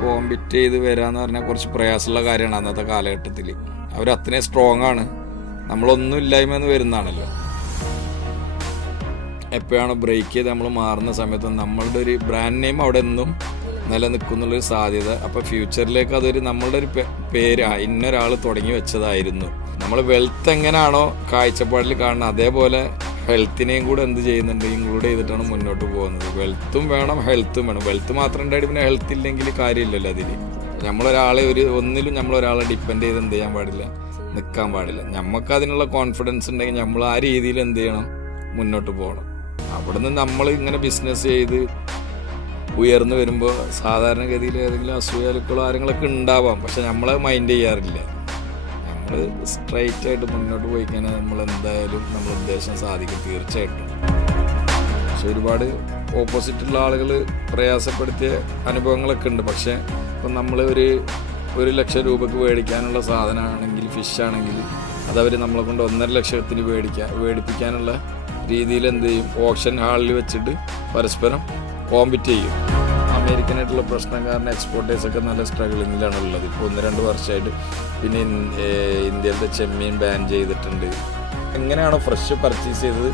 Compete ചെയ്ത് വരാന്ന് പറഞ്ഞാൽ കുറച്ച് പ്രയാസമുള്ള കാര്യമാണ് അന്നത്തെ കാലഘട്ടത്തിൽ. അവർ അത്രയും സ്ട്രോങ് ആണ്. നമ്മളൊന്നും ഇല്ലായ്മ വരുന്നതാണല്ലോ. എപ്പോഴാണ് ബ്രേക്ക് ചെയ്ത് നമ്മൾ മാറുന്ന സമയത്ത് നമ്മളുടെ ഒരു ബ്രാൻഡ് നെയിം അവിടെ നിന്നും നിലനിൽക്കുന്നുള്ളൊരു സാധ്യത. അപ്പോൾ ഫ്യൂച്ചറിലേക്ക് അതൊരു നമ്മളുടെ ഒരു പേര് ഇന്നൊരാൾ തുടങ്ങി വെച്ചതായിരുന്നു. നമ്മൾ വെൽത്ത് എങ്ങനെയാണോ കാഴ്ചപ്പാടിൽ കാണുന്നത് അതേപോലെ ഹെൽത്തിനെയും കൂടെ എന്ത് ചെയ്യുന്നുണ്ട്, ഇൻക്ലൂഡ് ചെയ്തിട്ടാണ് മുന്നോട്ട് പോകുന്നത്. വെൽത്തും വേണം, ഹെൽത്തും വേണം. വെൽത്ത് മാത്രം ഉണ്ടായിട്ട് പിന്നെ ഹെൽത്ത് ഇല്ലെങ്കിൽ കാര്യമില്ലല്ലോ. അതിൽ നമ്മളൊരാളെ ഒന്നിലും നമ്മളൊരാളെ ഡിപ്പെൻഡ് ചെയ്ത് എന്ത് ചെയ്യാൻ പാടില്ല, നിൽക്കാൻ പാടില്ല. നമുക്ക് അതിനുള്ള കോൺഫിഡൻസ് ഉണ്ടെങ്കിൽ നമ്മൾ ആ രീതിയിൽ എന്ത് ചെയ്യണം, മുന്നോട്ട് പോകണം. അവിടുന്ന് നമ്മൾ ഇങ്ങനെ ബിസിനസ് ചെയ്ത് ഉയർന്നു വരുമ്പോൾ സാധാരണഗതിയിൽ ഏതെങ്കിലും അസൂയാലുക്കളോ കാര്യങ്ങളൊക്കെ ഉണ്ടാവാം. പക്ഷെ നമ്മളെ മൈൻഡ് ചെയ്യാറില്ല. നമ്മൾ സ്ട്രൈറ്റ് ആയിട്ട് മുന്നോട്ട് പോയി കഴിഞ്ഞാൽ നമ്മൾ എന്തായാലും നമ്മൾ ഉദ്ദേശം സാധിക്കും, തീർച്ചയായിട്ടും. പക്ഷെ ഒരുപാട് ഓപ്പോസിറ്റുള്ള ആളുകൾ പ്രയാസപ്പെടുത്തിയ അനുഭവങ്ങളൊക്കെ ഉണ്ട്. പക്ഷെ ഇപ്പം നമ്മൾ ഒരു 1,00,000 രൂപക്ക് മേടിക്കാനുള്ള സാധനമാണെങ്കിൽ, ഫിഷ് ആണെങ്കിൽ അതവർ നമ്മളെ കൊണ്ട് 1,50,000 മേടിപ്പിക്കാനുള്ള രീതിയിൽ എന്ത് ചെയ്യും, ഓപ്ഷൻ ഹാളിൽ വെച്ചിട്ട് പരസ്പരം കോമ്പറ്റ് ചെയ്യും. അമേരിക്കനായിട്ടുള്ള പ്രശ്നം കാരണം എക്സ്പോർട്ടേഴ്സൊക്കെ നല്ല സ്ട്രഗിളിങ്ങിലാണ് ഉള്ളത് ഇപ്പോൾ 1-2 വർഷമായിട്ട്. പിന്നെ ഇന്ത്യയിലത്തെ ചെമ്മീൻ ബാൻ ചെയ്തിട്ടുണ്ട്. എങ്ങനെയാണോ ഫ്രഷ് പർച്ചേസ് ചെയ്തത്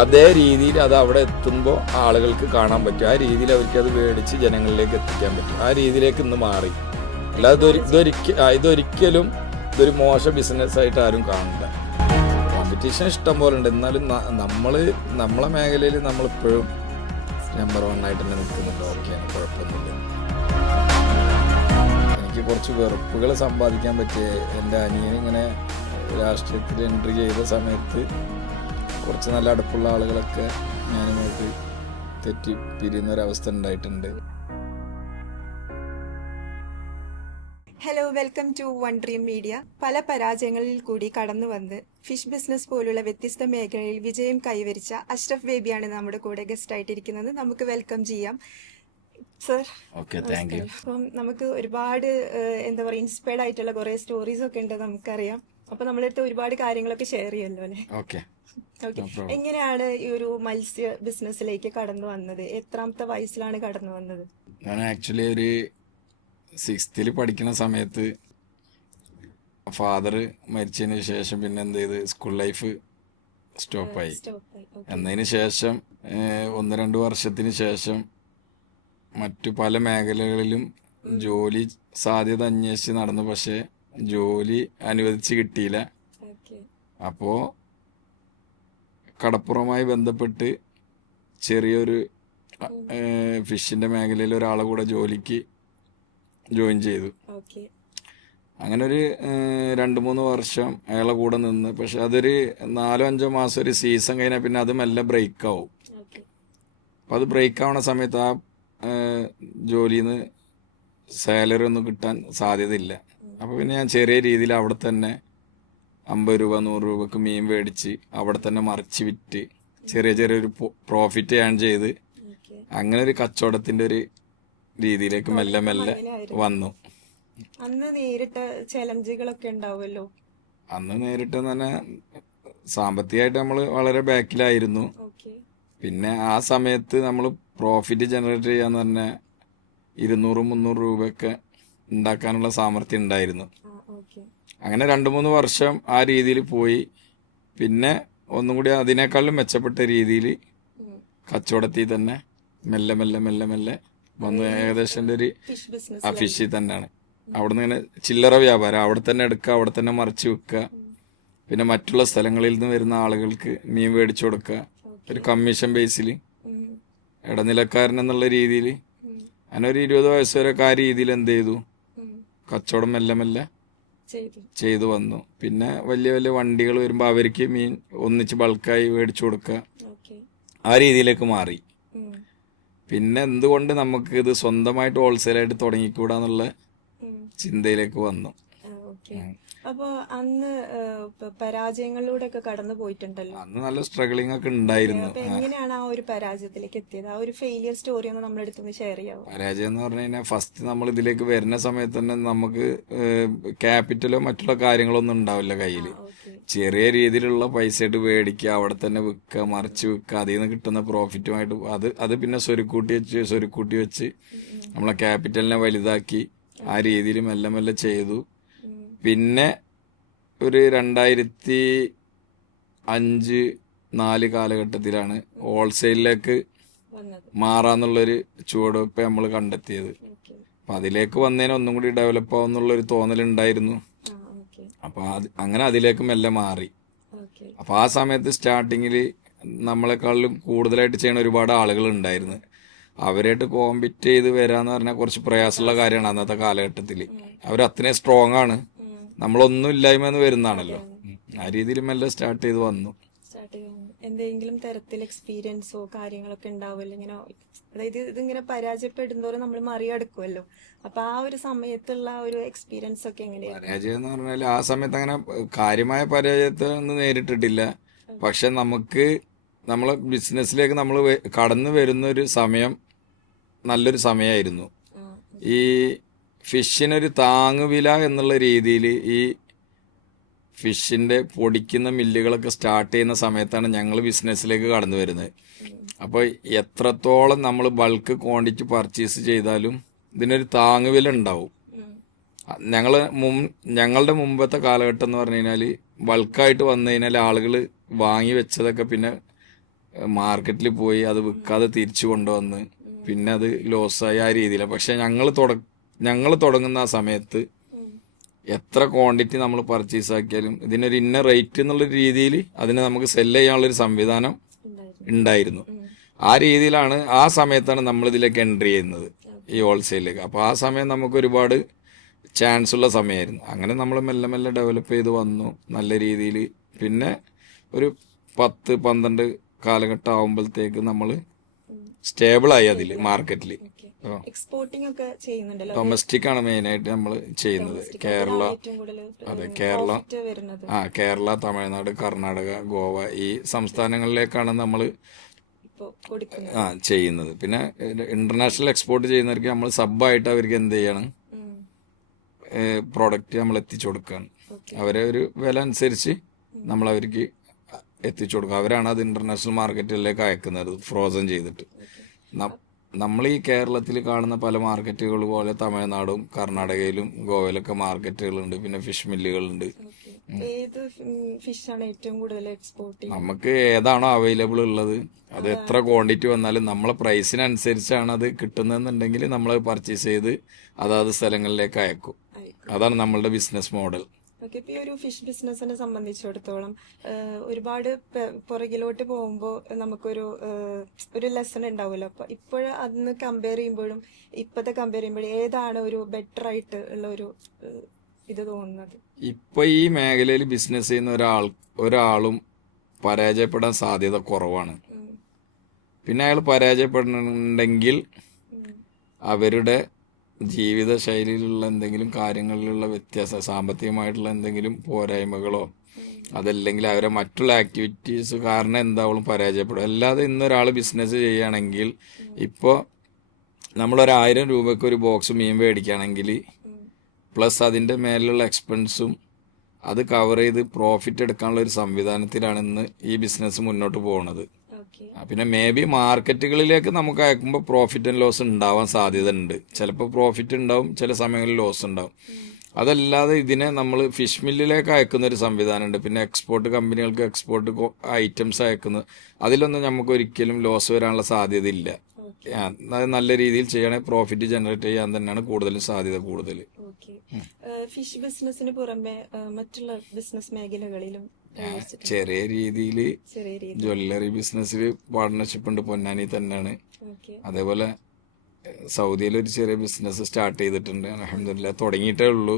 അതേ രീതിയിൽ അത് അവിടെ എത്തുമ്പോൾ ആളുകൾക്ക് കാണാൻ പറ്റും. ആ രീതിയിൽ അവർക്ക് അത് മേടിച്ച് ജനങ്ങളിലേക്ക് എത്തിക്കാൻ പറ്റും. ആ രീതിയിലേക്ക് ഇന്ന് മാറി. അല്ലാതെ ഇതൊരിക്കലും ഇതൊരു മോശം ബിസിനസ്സായിട്ട് ആരും കാണണ്ട. കോമ്പറ്റീഷൻ ഇഷ്ടം പോലെ ഉണ്ട്. എന്നാലും നമ്മളെ മേഖലയിൽ നമ്മളിപ്പോഴും നമ്പർ 1 ആയിട്ട് തന്നെ നിൽക്കുന്നുണ്ട്. ഓക്കെയാണ്, കുഴപ്പമൊന്നുമില്ല. എനിക്ക് കുറച്ച് വെറുപ്പുകൾ സമ്പാദിക്കാൻ പറ്റിയ എൻ്റെ അനിയനിങ്ങനെ രാഷ്ട്രീയത്തിൽ എൻട്രി ചെയ്ത സമയത്ത് കുറച്ച് നല്ല അടുപ്പുള്ള ആളുകളൊക്കെ ഞാനുമായിട്ട് തെറ്റി പിരിയുന്നൊരവസ്ഥ ഉണ്ടായിട്ടുണ്ട്. Hello, welcome to One Dream Media. പല പരാജയങ്ങളിൽ കൂടി കടന്നു വന്ന് ഫിഷ് ബിസിനസ് പോലുള്ള വ്യത്യസ്ത മേഖലയിൽ വിജയം കൈവരിച്ച അഷ്റഫ് ബേബിയാണ് നമ്മുടെ കൂടെ ഗസ്റ്റ് ആയിട്ടിരിക്കുന്നത്. നമുക്ക് വെൽക്കം ചെയ്യാം സർ. അപ്പം നമുക്ക് ഒരുപാട് എന്താ പറയുക, ഇൻസ്പയർഡ് ആയിട്ടുള്ള കുറെ സ്റ്റോറീസ് ഒക്കെ ഉണ്ട്, നമുക്കറിയാം. അപ്പൊ നമ്മളടുത്ത് ഒരുപാട് കാര്യങ്ങളൊക്കെ ഷെയർ ചെയ്യുമല്ലോ അല്ലേ? ഓക്കെ. എങ്ങനെയാണ് ഈ ഒരു മത്സ്യ ബിസിനസ്സിലേക്ക് കടന്നു വന്നത്? എത്രാമത്തെ വയസ്സിലാണ് കടന്നു വന്നത്? ഞാൻ ആക്ച്വലി ഒരു 6th പഠിക്കുന്ന സമയത്ത് ഫാദർ മരിച്ചതിന് ശേഷം പിന്നെ എന്ത് ചെയ്ത് സ്കൂൾ ലൈഫ് സ്റ്റോപ്പായി. എന്നതിന് ശേഷം 1-2 വർഷത്തിന് ശേഷം മറ്റു പല മേഖലകളിലും ജോലി സാധ്യത അന്വേഷിച്ച് നടന്നു. പക്ഷെ ജോലി അനുവദിച്ച് കിട്ടിയില്ല. അപ്പോൾ കടപ്പുറവുമായി ബന്ധപ്പെട്ട് ചെറിയൊരു ഫിഷിൻ്റെ മേഖലയിൽ ഒരാളെ കൂടെ ജോലിക്ക് ജോയിൻ ചെയ്തു. അങ്ങനെ ഒരു 2-3 വർഷം അയാളെ കൂടെ നിന്ന്. പക്ഷെ അതൊരു 4-5 മാസം ഒരു സീസൺ കഴിഞ്ഞാൽ പിന്നെ അത് മെല്ലെ ബ്രേക്ക് ആവും. അപ്പം അത് ബ്രേക്ക് ആവുന്ന സമയത്ത് ആ ജോലിയിൽ നിന്ന് സാലറി ഒന്നും കിട്ടാൻ സാധ്യതയില്ല. അപ്പോൾ പിന്നെ ഞാൻ ചെറിയ രീതിയിൽ അവിടെ തന്നെ 50 രൂപ 100 രൂപക്ക് മീൻ മേടിച്ച് അവിടെ തന്നെ മറിച്ച് വിറ്റ് ചെറിയൊരു പ്രോഫിറ്റ് ഏൺ ചെയ്ത് അങ്ങനെ ഒരു കച്ചവടത്തിൻ്റെ ഒരു രീതിയിലേക്ക് മെല്ലെ വന്നു. അന്ന് നേരിട്ട ചലഞ്ചുകളൊക്കെ ഉണ്ടാവുമല്ലോ? അന്ന് നേരിട്ട് തന്നെ സാമ്പത്തികമായിട്ട് നമ്മൾ വളരെ ബാക്കിലായിരുന്നു. പിന്നെ ആ സമയത്ത് നമ്മൾ പ്രോഫിറ്റ് ജനറേറ്റ് ചെയ്യാന്ന് പറഞ്ഞാൽ 200-300 രൂപയൊക്കെ ഉണ്ടാക്കാനുള്ള സാമർഥ്യം ഉണ്ടായിരുന്നു. അങ്ങനെ 2-3 വർഷം ആ രീതിയിൽ പോയി. പിന്നെ ഒന്നും കൂടി അതിനേക്കാളും മെച്ചപ്പെട്ട രീതിയിൽ കച്ചവടത്തിൽ തന്നെ മെല്ലെ വന്ന് ഏകദേശം ഒരു ഫിഷിൽ തന്നെയാണ്. അവിടുന്ന് ഇങ്ങനെ ചില്ലറ വ്യാപാരം, അവിടെ തന്നെ എടുക്കുക, അവിടെ തന്നെ മറിച്ച് വെക്കുക. പിന്നെ മറ്റുള്ള സ്ഥലങ്ങളിൽ നിന്ന് വരുന്ന ആളുകൾക്ക് മീൻ മേടിച്ചു കൊടുക്കുക, ഒരു കമ്മീഷൻ ബേസിൽ ഇടനിലക്കാരൻ എന്നുള്ള രീതിയിൽ. അങ്ങനെ ഒരു 20 വയസ്സ് വരെയൊക്കെ ആ രീതിയിൽ എന്ത് ചെയ്തു, കച്ചവടം മെല്ലെ ചെയ്തു വന്നു. പിന്നെ വലിയ വണ്ടികൾ വരുമ്പോൾ അവർക്ക് മീൻ ഒന്നിച്ച് ബൾക്കായി മേടിച്ചു കൊടുക്കുക, ആ രീതിയിലേക്ക് മാറി. പിന്നെ എന്തുകൊണ്ട് നമുക്ക് ഇത് സ്വന്തമായിട്ട് ഹോൾസെയിലായിട്ട് തുടങ്ങിക്കൂടാന്നുള്ള ചിന്തയിലേക്ക് വന്നു. ഓക്കെ. അപ്പൊ അന്ന് പരാജയങ്ങളിലൂടെ ഒക്കെ കടന്നു പോയിട്ടുണ്ടല്ലോ. അന്ന് നല്ല സ്ട്രഗിളിംഗ് ഒക്കെ ഉണ്ടായിരുന്നു. അപ്പൊ എങ്ങനെയാണ് ആ ഒരു പരാജയത്തിലേക്ക് എത്തിയത്? ആ ഒരു ഫെയിലിയർ സ്റ്റോറി ഒന്ന് നമ്മുടെ അടുത്ത് ഷെയർ ചെയ്യാവോ? പരാജയം എന്ന് പറഞ്ഞു കഴിഞ്ഞാൽ ഫസ്റ്റ് നമ്മൾ ഇതിലേക്ക് വരുന്ന സമയത്ത് തന്നെ നമുക്ക് ക്യാപിറ്റലോ മറ്റുള്ള കാര്യങ്ങളൊന്നും ഉണ്ടാവില്ല കയ്യിൽ. ഓക്കെ. ചെറിയ രീതിയിലുള്ള പൈസ ആയിട്ട് മേടിക്കുക, അവിടെ തന്നെ വിൽക്കുക, മറിച്ച് വിൽക്കുക, അതിൽ നിന്ന് കിട്ടുന്ന പ്രോഫിറ്റുമായിട്ട് അത് പിന്നെ സ്വരുക്കൂട്ടി വെച്ച് നമ്മളെ ക്യാപിറ്റലിനെ വലുതാക്കി ആ രീതിയിൽ മെല്ലെ മെല്ലെ ചെയ്തു. പിന്നെ ഒരു 2005-04 കാലഘട്ടത്തിലാണ് ഹോൾസെയിലിലേക്ക് മാറാന്നുള്ളൊരു ചുവടുവെപ്പ് നമ്മൾ കണ്ടെത്തിയത്. അപ്പം അതിലേക്ക് വന്നതിന് ഒന്നും കൂടി ഡെവലപ്പ് ആവുന്നുള്ളൊരു തോന്നലുണ്ടായിരുന്നു. അപ്പോൾ അങ്ങനെ അതിലേക്ക് മെല്ലെ മാറി. അപ്പോൾ ആ സമയത്ത് സ്റ്റാർട്ടിങ്ങിൽ നമ്മളെക്കാളും കൂടുതലായിട്ട് ചെയ്യുന്ന ഒരുപാട് ആളുകൾ ഉണ്ടായിരുന്നു. അവരായിട്ട് കോമ്പറ്റ് ചെയ്ത് വരാന്ന് പറഞ്ഞാൽ കുറച്ച് പ്രയാസമുള്ള കാര്യമാണ് അന്നത്തെ കാലഘട്ടത്തിൽ. അവർ അത്രയും സ്ട്രോങ് ആണ്, നമ്മളൊന്നും ഇല്ലായ്മ എന്ന് വരുന്നതാണല്ലോ. ആ രീതിയിൽ മെല്ലെ സ്റ്റാർട്ട് ചെയ്ത് വന്നു. എന്തെങ്കിലും തരത്തിൽ എക്സ്പീരിയൻസോ കാര്യങ്ങളൊക്കെ ഉണ്ടാവുമല്ലോ ഇങ്ങനെ, അതായത് ഇതിങ്ങനെ പരാജയപ്പെടുന്നതോറും നമ്മൾ മറികടക്കുമല്ലോ. അപ്പൊ ആ ഒരു സമയത്തുള്ള ഒരു എക്സ്പീരിയൻസ് ഒക്കെ എങ്ങനെയാണ്? പരാജയം എന്ന് പറഞ്ഞാൽ ആ സമയത്ത് അങ്ങനെ കാര്യമായ പരാജയത്തെ ഒന്നും നേരിട്ടിട്ടില്ല. പക്ഷെ നമ്മളെ ബിസിനസ്സിലേക്ക് നമ്മൾ കടന്നു വരുന്ന ഒരു സമയം നല്ലൊരു സമയമായിരുന്നു. ഈ ഫിഷിനൊരു താങ്ങുവില എന്നുള്ള രീതിയിൽ ഈ ഫിഷിന്റെ പൊടിക്കുന്ന മില്ലുകളൊക്കെ സ്റ്റാർട്ട് ചെയ്യുന്ന സമയത്താണ് ഞങ്ങൾ ബിസിനസ്സിലേക്ക് കടന്നു വരുന്നത്. അപ്പോൾ എത്രത്തോളം നമ്മൾ ബൾക്ക് ക്വാണ്ടിറ്റി പർച്ചേസ് ചെയ്താലും ഇതിനൊരു താങ്ങുവില ഉണ്ടാവും. ഞങ്ങളുടെ മുമ്പത്തെ കാലഘട്ടം എന്ന് പറഞ്ഞു കഴിഞ്ഞാൽ ബൾക്കായിട്ട് വന്നു കഴിഞ്ഞാൽ ആളുകൾ വാങ്ങി വെച്ചതൊക്കെ പിന്നെ മാർക്കറ്റിൽ പോയി അത് വിൽക്കാതെ തിരിച്ചു കൊണ്ടുവന്ന് പിന്നെ അത് ലോസായി ആ രീതിയിലാണ്. പക്ഷെ ഞങ്ങൾ തുടങ്ങുന്ന ആ സമയത്ത് എത്ര ക്വാണ്ടിറ്റി നമ്മൾ പർച്ചേസ് ആക്കിയാലും ഇതിനൊരു ഇന്ന റേറ്റ് എന്നുള്ള രീതിയിൽ അതിനെ നമുക്ക് സെല്ല് ചെയ്യാനുള്ളൊരു സംവിധാനം ഉണ്ടായിരുന്നു. ആ രീതിയിലാണ് ആ സമയത്താണ് നമ്മൾ ഇതിലേക്ക് എൻട്രി ചെയ്യുന്നത്, ഈ ഹോൾസെയിലേക്ക്. അപ്പോൾ ആ സമയം നമുക്ക് ഒരുപാട് ചാൻസ് ഉള്ള സമയമായിരുന്നു. അങ്ങനെ നമ്മൾ മെല്ലെ മെല്ലെ ഡെവലപ്പ് ചെയ്ത് വന്നു നല്ല രീതിയിൽ. പിന്നെ ഒരു 10-12 കാലഘട്ടം ആകുമ്പോഴത്തേക്ക് നമ്മൾ സ്റ്റേബിളായി അതിൽ മാർക്കറ്റിൽ. എക്സ്പോർട്ടിംഗ് ഒക്കെ ചെയ്യുന്നുണ്ടല്ലോ. ഡൊമസ്റ്റിക് ആണ് മെയിനായിട്ട് നമ്മൾ ചെയ്യുന്നത്. കേരള, അതെ കേരള, തമിഴ്നാട്, കർണാടക, ഗോവ ഈ സംസ്ഥാനങ്ങളിലേക്കാണ് നമ്മൾ ചെയ്യുന്നത്. പിന്നെ ഇന്റർനാഷണൽ എക്സ്പോർട്ട് ചെയ്യുന്നവർക്ക് നമ്മൾ സബ്ബായിട്ട് അവർക്ക് എന്ത് ചെയ്യണം, പ്രോഡക്റ്റ് നമ്മൾ എത്തിച്ചു കൊടുക്കുകയാണ്. അവരെ ഒരു വില അനുസരിച്ച് നമ്മൾ അവർക്ക് എത്തിച്ചു കൊടുക്കുക. അവരാണ് അത് ഇന്റർനാഷണൽ മാർക്കറ്റിലേക്ക് അയക്കുന്നത് ഫ്രോസൺ ചെയ്തിട്ട്. നമ്മൾ ഈ കേരളത്തിൽ കാണുന്ന പല മാർക്കറ്റുകൾ പോലെ തമിഴ്നാടും കർണാടകയിലും ഗോവയിലൊക്കെ മാർക്കറ്റുകളുണ്ട്. പിന്നെ ഫിഷ് മില്ലുകളുണ്ട്. ഏത് ഫിഷാണ് ഏറ്റവും കൂടുതൽ എക്സ്പോർട്ട്? നമുക്ക് ഏതാണോ അവൈലബിൾ ഉള്ളത് അത് എത്ര ക്വാണ്ടിറ്റി വന്നാലും നമ്മളെ പ്രൈസിനനുസരിച്ചാണ് അത് കിട്ടുന്നതെന്നുണ്ടെങ്കിൽ നമ്മൾ പർച്ചേസ് ചെയ്ത് അതാത് സ്ഥലങ്ങളിലേക്ക് അയക്കും. അതാണ് നമ്മളുടെ ബിസിനസ് മോഡൽ. ഓക്കെ. ഇപ്പൊ ഈ ഒരു ഫിഷ് ബിസിനസിനെ സംബന്ധിച്ചിടത്തോളം ഒരുപാട് പുറകിലോട്ട് പോകുമ്പോൾ നമുക്കൊരു ലെസൺ ഉണ്ടാവുമല്ലോ. അപ്പൊ ഇപ്പോഴും അന്ന് കമ്പയർ ചെയ്യുമ്പോഴും ഇപ്പോഴത്തെ കമ്പയർ ചെയ്യുമ്പോഴും ഏതാണ് ഒരു ബെറ്റർ ആയിട്ട് ഉള്ള ഒരു ഇത് തോന്നുന്നത്? ഇപ്പൊ ഈ മേഖലയിൽ ബിസിനസ് ചെയ്യുന്ന ഒരാളും പരാജയപ്പെടാൻ സാധ്യത കുറവാണ്. പിന്നെ അയാൾ പരാജയപ്പെടുന്നുണ്ടെങ്കിൽ അവരുടെ ജീവിത ശൈലിയിലുള്ള എന്തെങ്കിലും കാര്യങ്ങളിലുള്ള വ്യത്യാസം, സാമ്പത്തികമായിട്ടുള്ള എന്തെങ്കിലും പോരായ്മകളോ അതല്ലെങ്കിൽ അവരെ മറ്റുള്ള ആക്ടിവിറ്റീസ് കാരണം എന്താവും പരാജയപ്പെടും. അല്ലാതെ ഇന്നൊരാൾ ബിസിനസ് ചെയ്യുകയാണെങ്കിൽ ഇപ്പോൾ നമ്മളൊരു 1000 രൂപയ്ക്ക് ഒരു ബോക്സ് മീൻ മേടിക്കുകയാണെങ്കിൽ പ്ലസ് അതിൻ്റെ മേലുള്ള എക്സ്പെൻസും അത് കവർ ചെയ്ത് പ്രോഫിറ്റ് എടുക്കാനുള്ള ഒരു സംവിധാനത്തിലാണ് ഇന്ന് ഈ ബിസിനസ് മുന്നോട്ട് പോകുന്നത്. പിന്നെ മേ ബി മാർക്കറ്റുകളിലേക്ക് നമുക്ക് അയക്കുമ്പോൾ പ്രോഫിറ്റ് ആൻഡ് ലോസ് ഉണ്ടാവാൻ സാധ്യത ഉണ്ട്. ചിലപ്പോൾ പ്രോഫിറ്റ് ഉണ്ടാവും, ചില സമയങ്ങളിൽ ലോസ് ഉണ്ടാവും. അതല്ലാതെ ഇതിനെ നമ്മൾ ഫിഷ് മില്ലിലേക്ക് അയക്കുന്ന ഒരു സംവിധാനമുണ്ട്. പിന്നെ എക്സ്പോർട്ട് കമ്പനികൾക്ക് എക്സ്പോർട്ട് ഐറ്റംസ് അയക്കുന്നത്, അതിലൊന്നും നമുക്ക് ഒരിക്കലും ലോസ് വരാനുള്ള സാധ്യത ഇല്ല. അത് നല്ല രീതിയിൽ ചെയ്യണമെങ്കിൽ പ്രോഫിറ്റ് ജനറേറ്റ് ചെയ്യാൻ തന്നെയാണ് കൂടുതലും സാധ്യത കൂടുതൽ. ഫിഷ് ബിസിനസിന് പുറമെ മറ്റുള്ള ബിസിനസ് മേഖലകളിലും ചെറിയ രീതിയിൽ ജ്വല്ലറി ബിസിനസ്സിൽ പാർട്ണർഷിപ്പ് ഉണ്ട്, പൊന്നാനി തന്നെയാണ്. അതേപോലെ സൗദിയിൽ ഒരു ചെറിയ ബിസിനസ് സ്റ്റാർട്ട് ചെയ്തിട്ടുണ്ട്. അൽഹംദുലില്ലാഹ് തുടങ്ങിയിട്ടേ ഉള്ളൂ.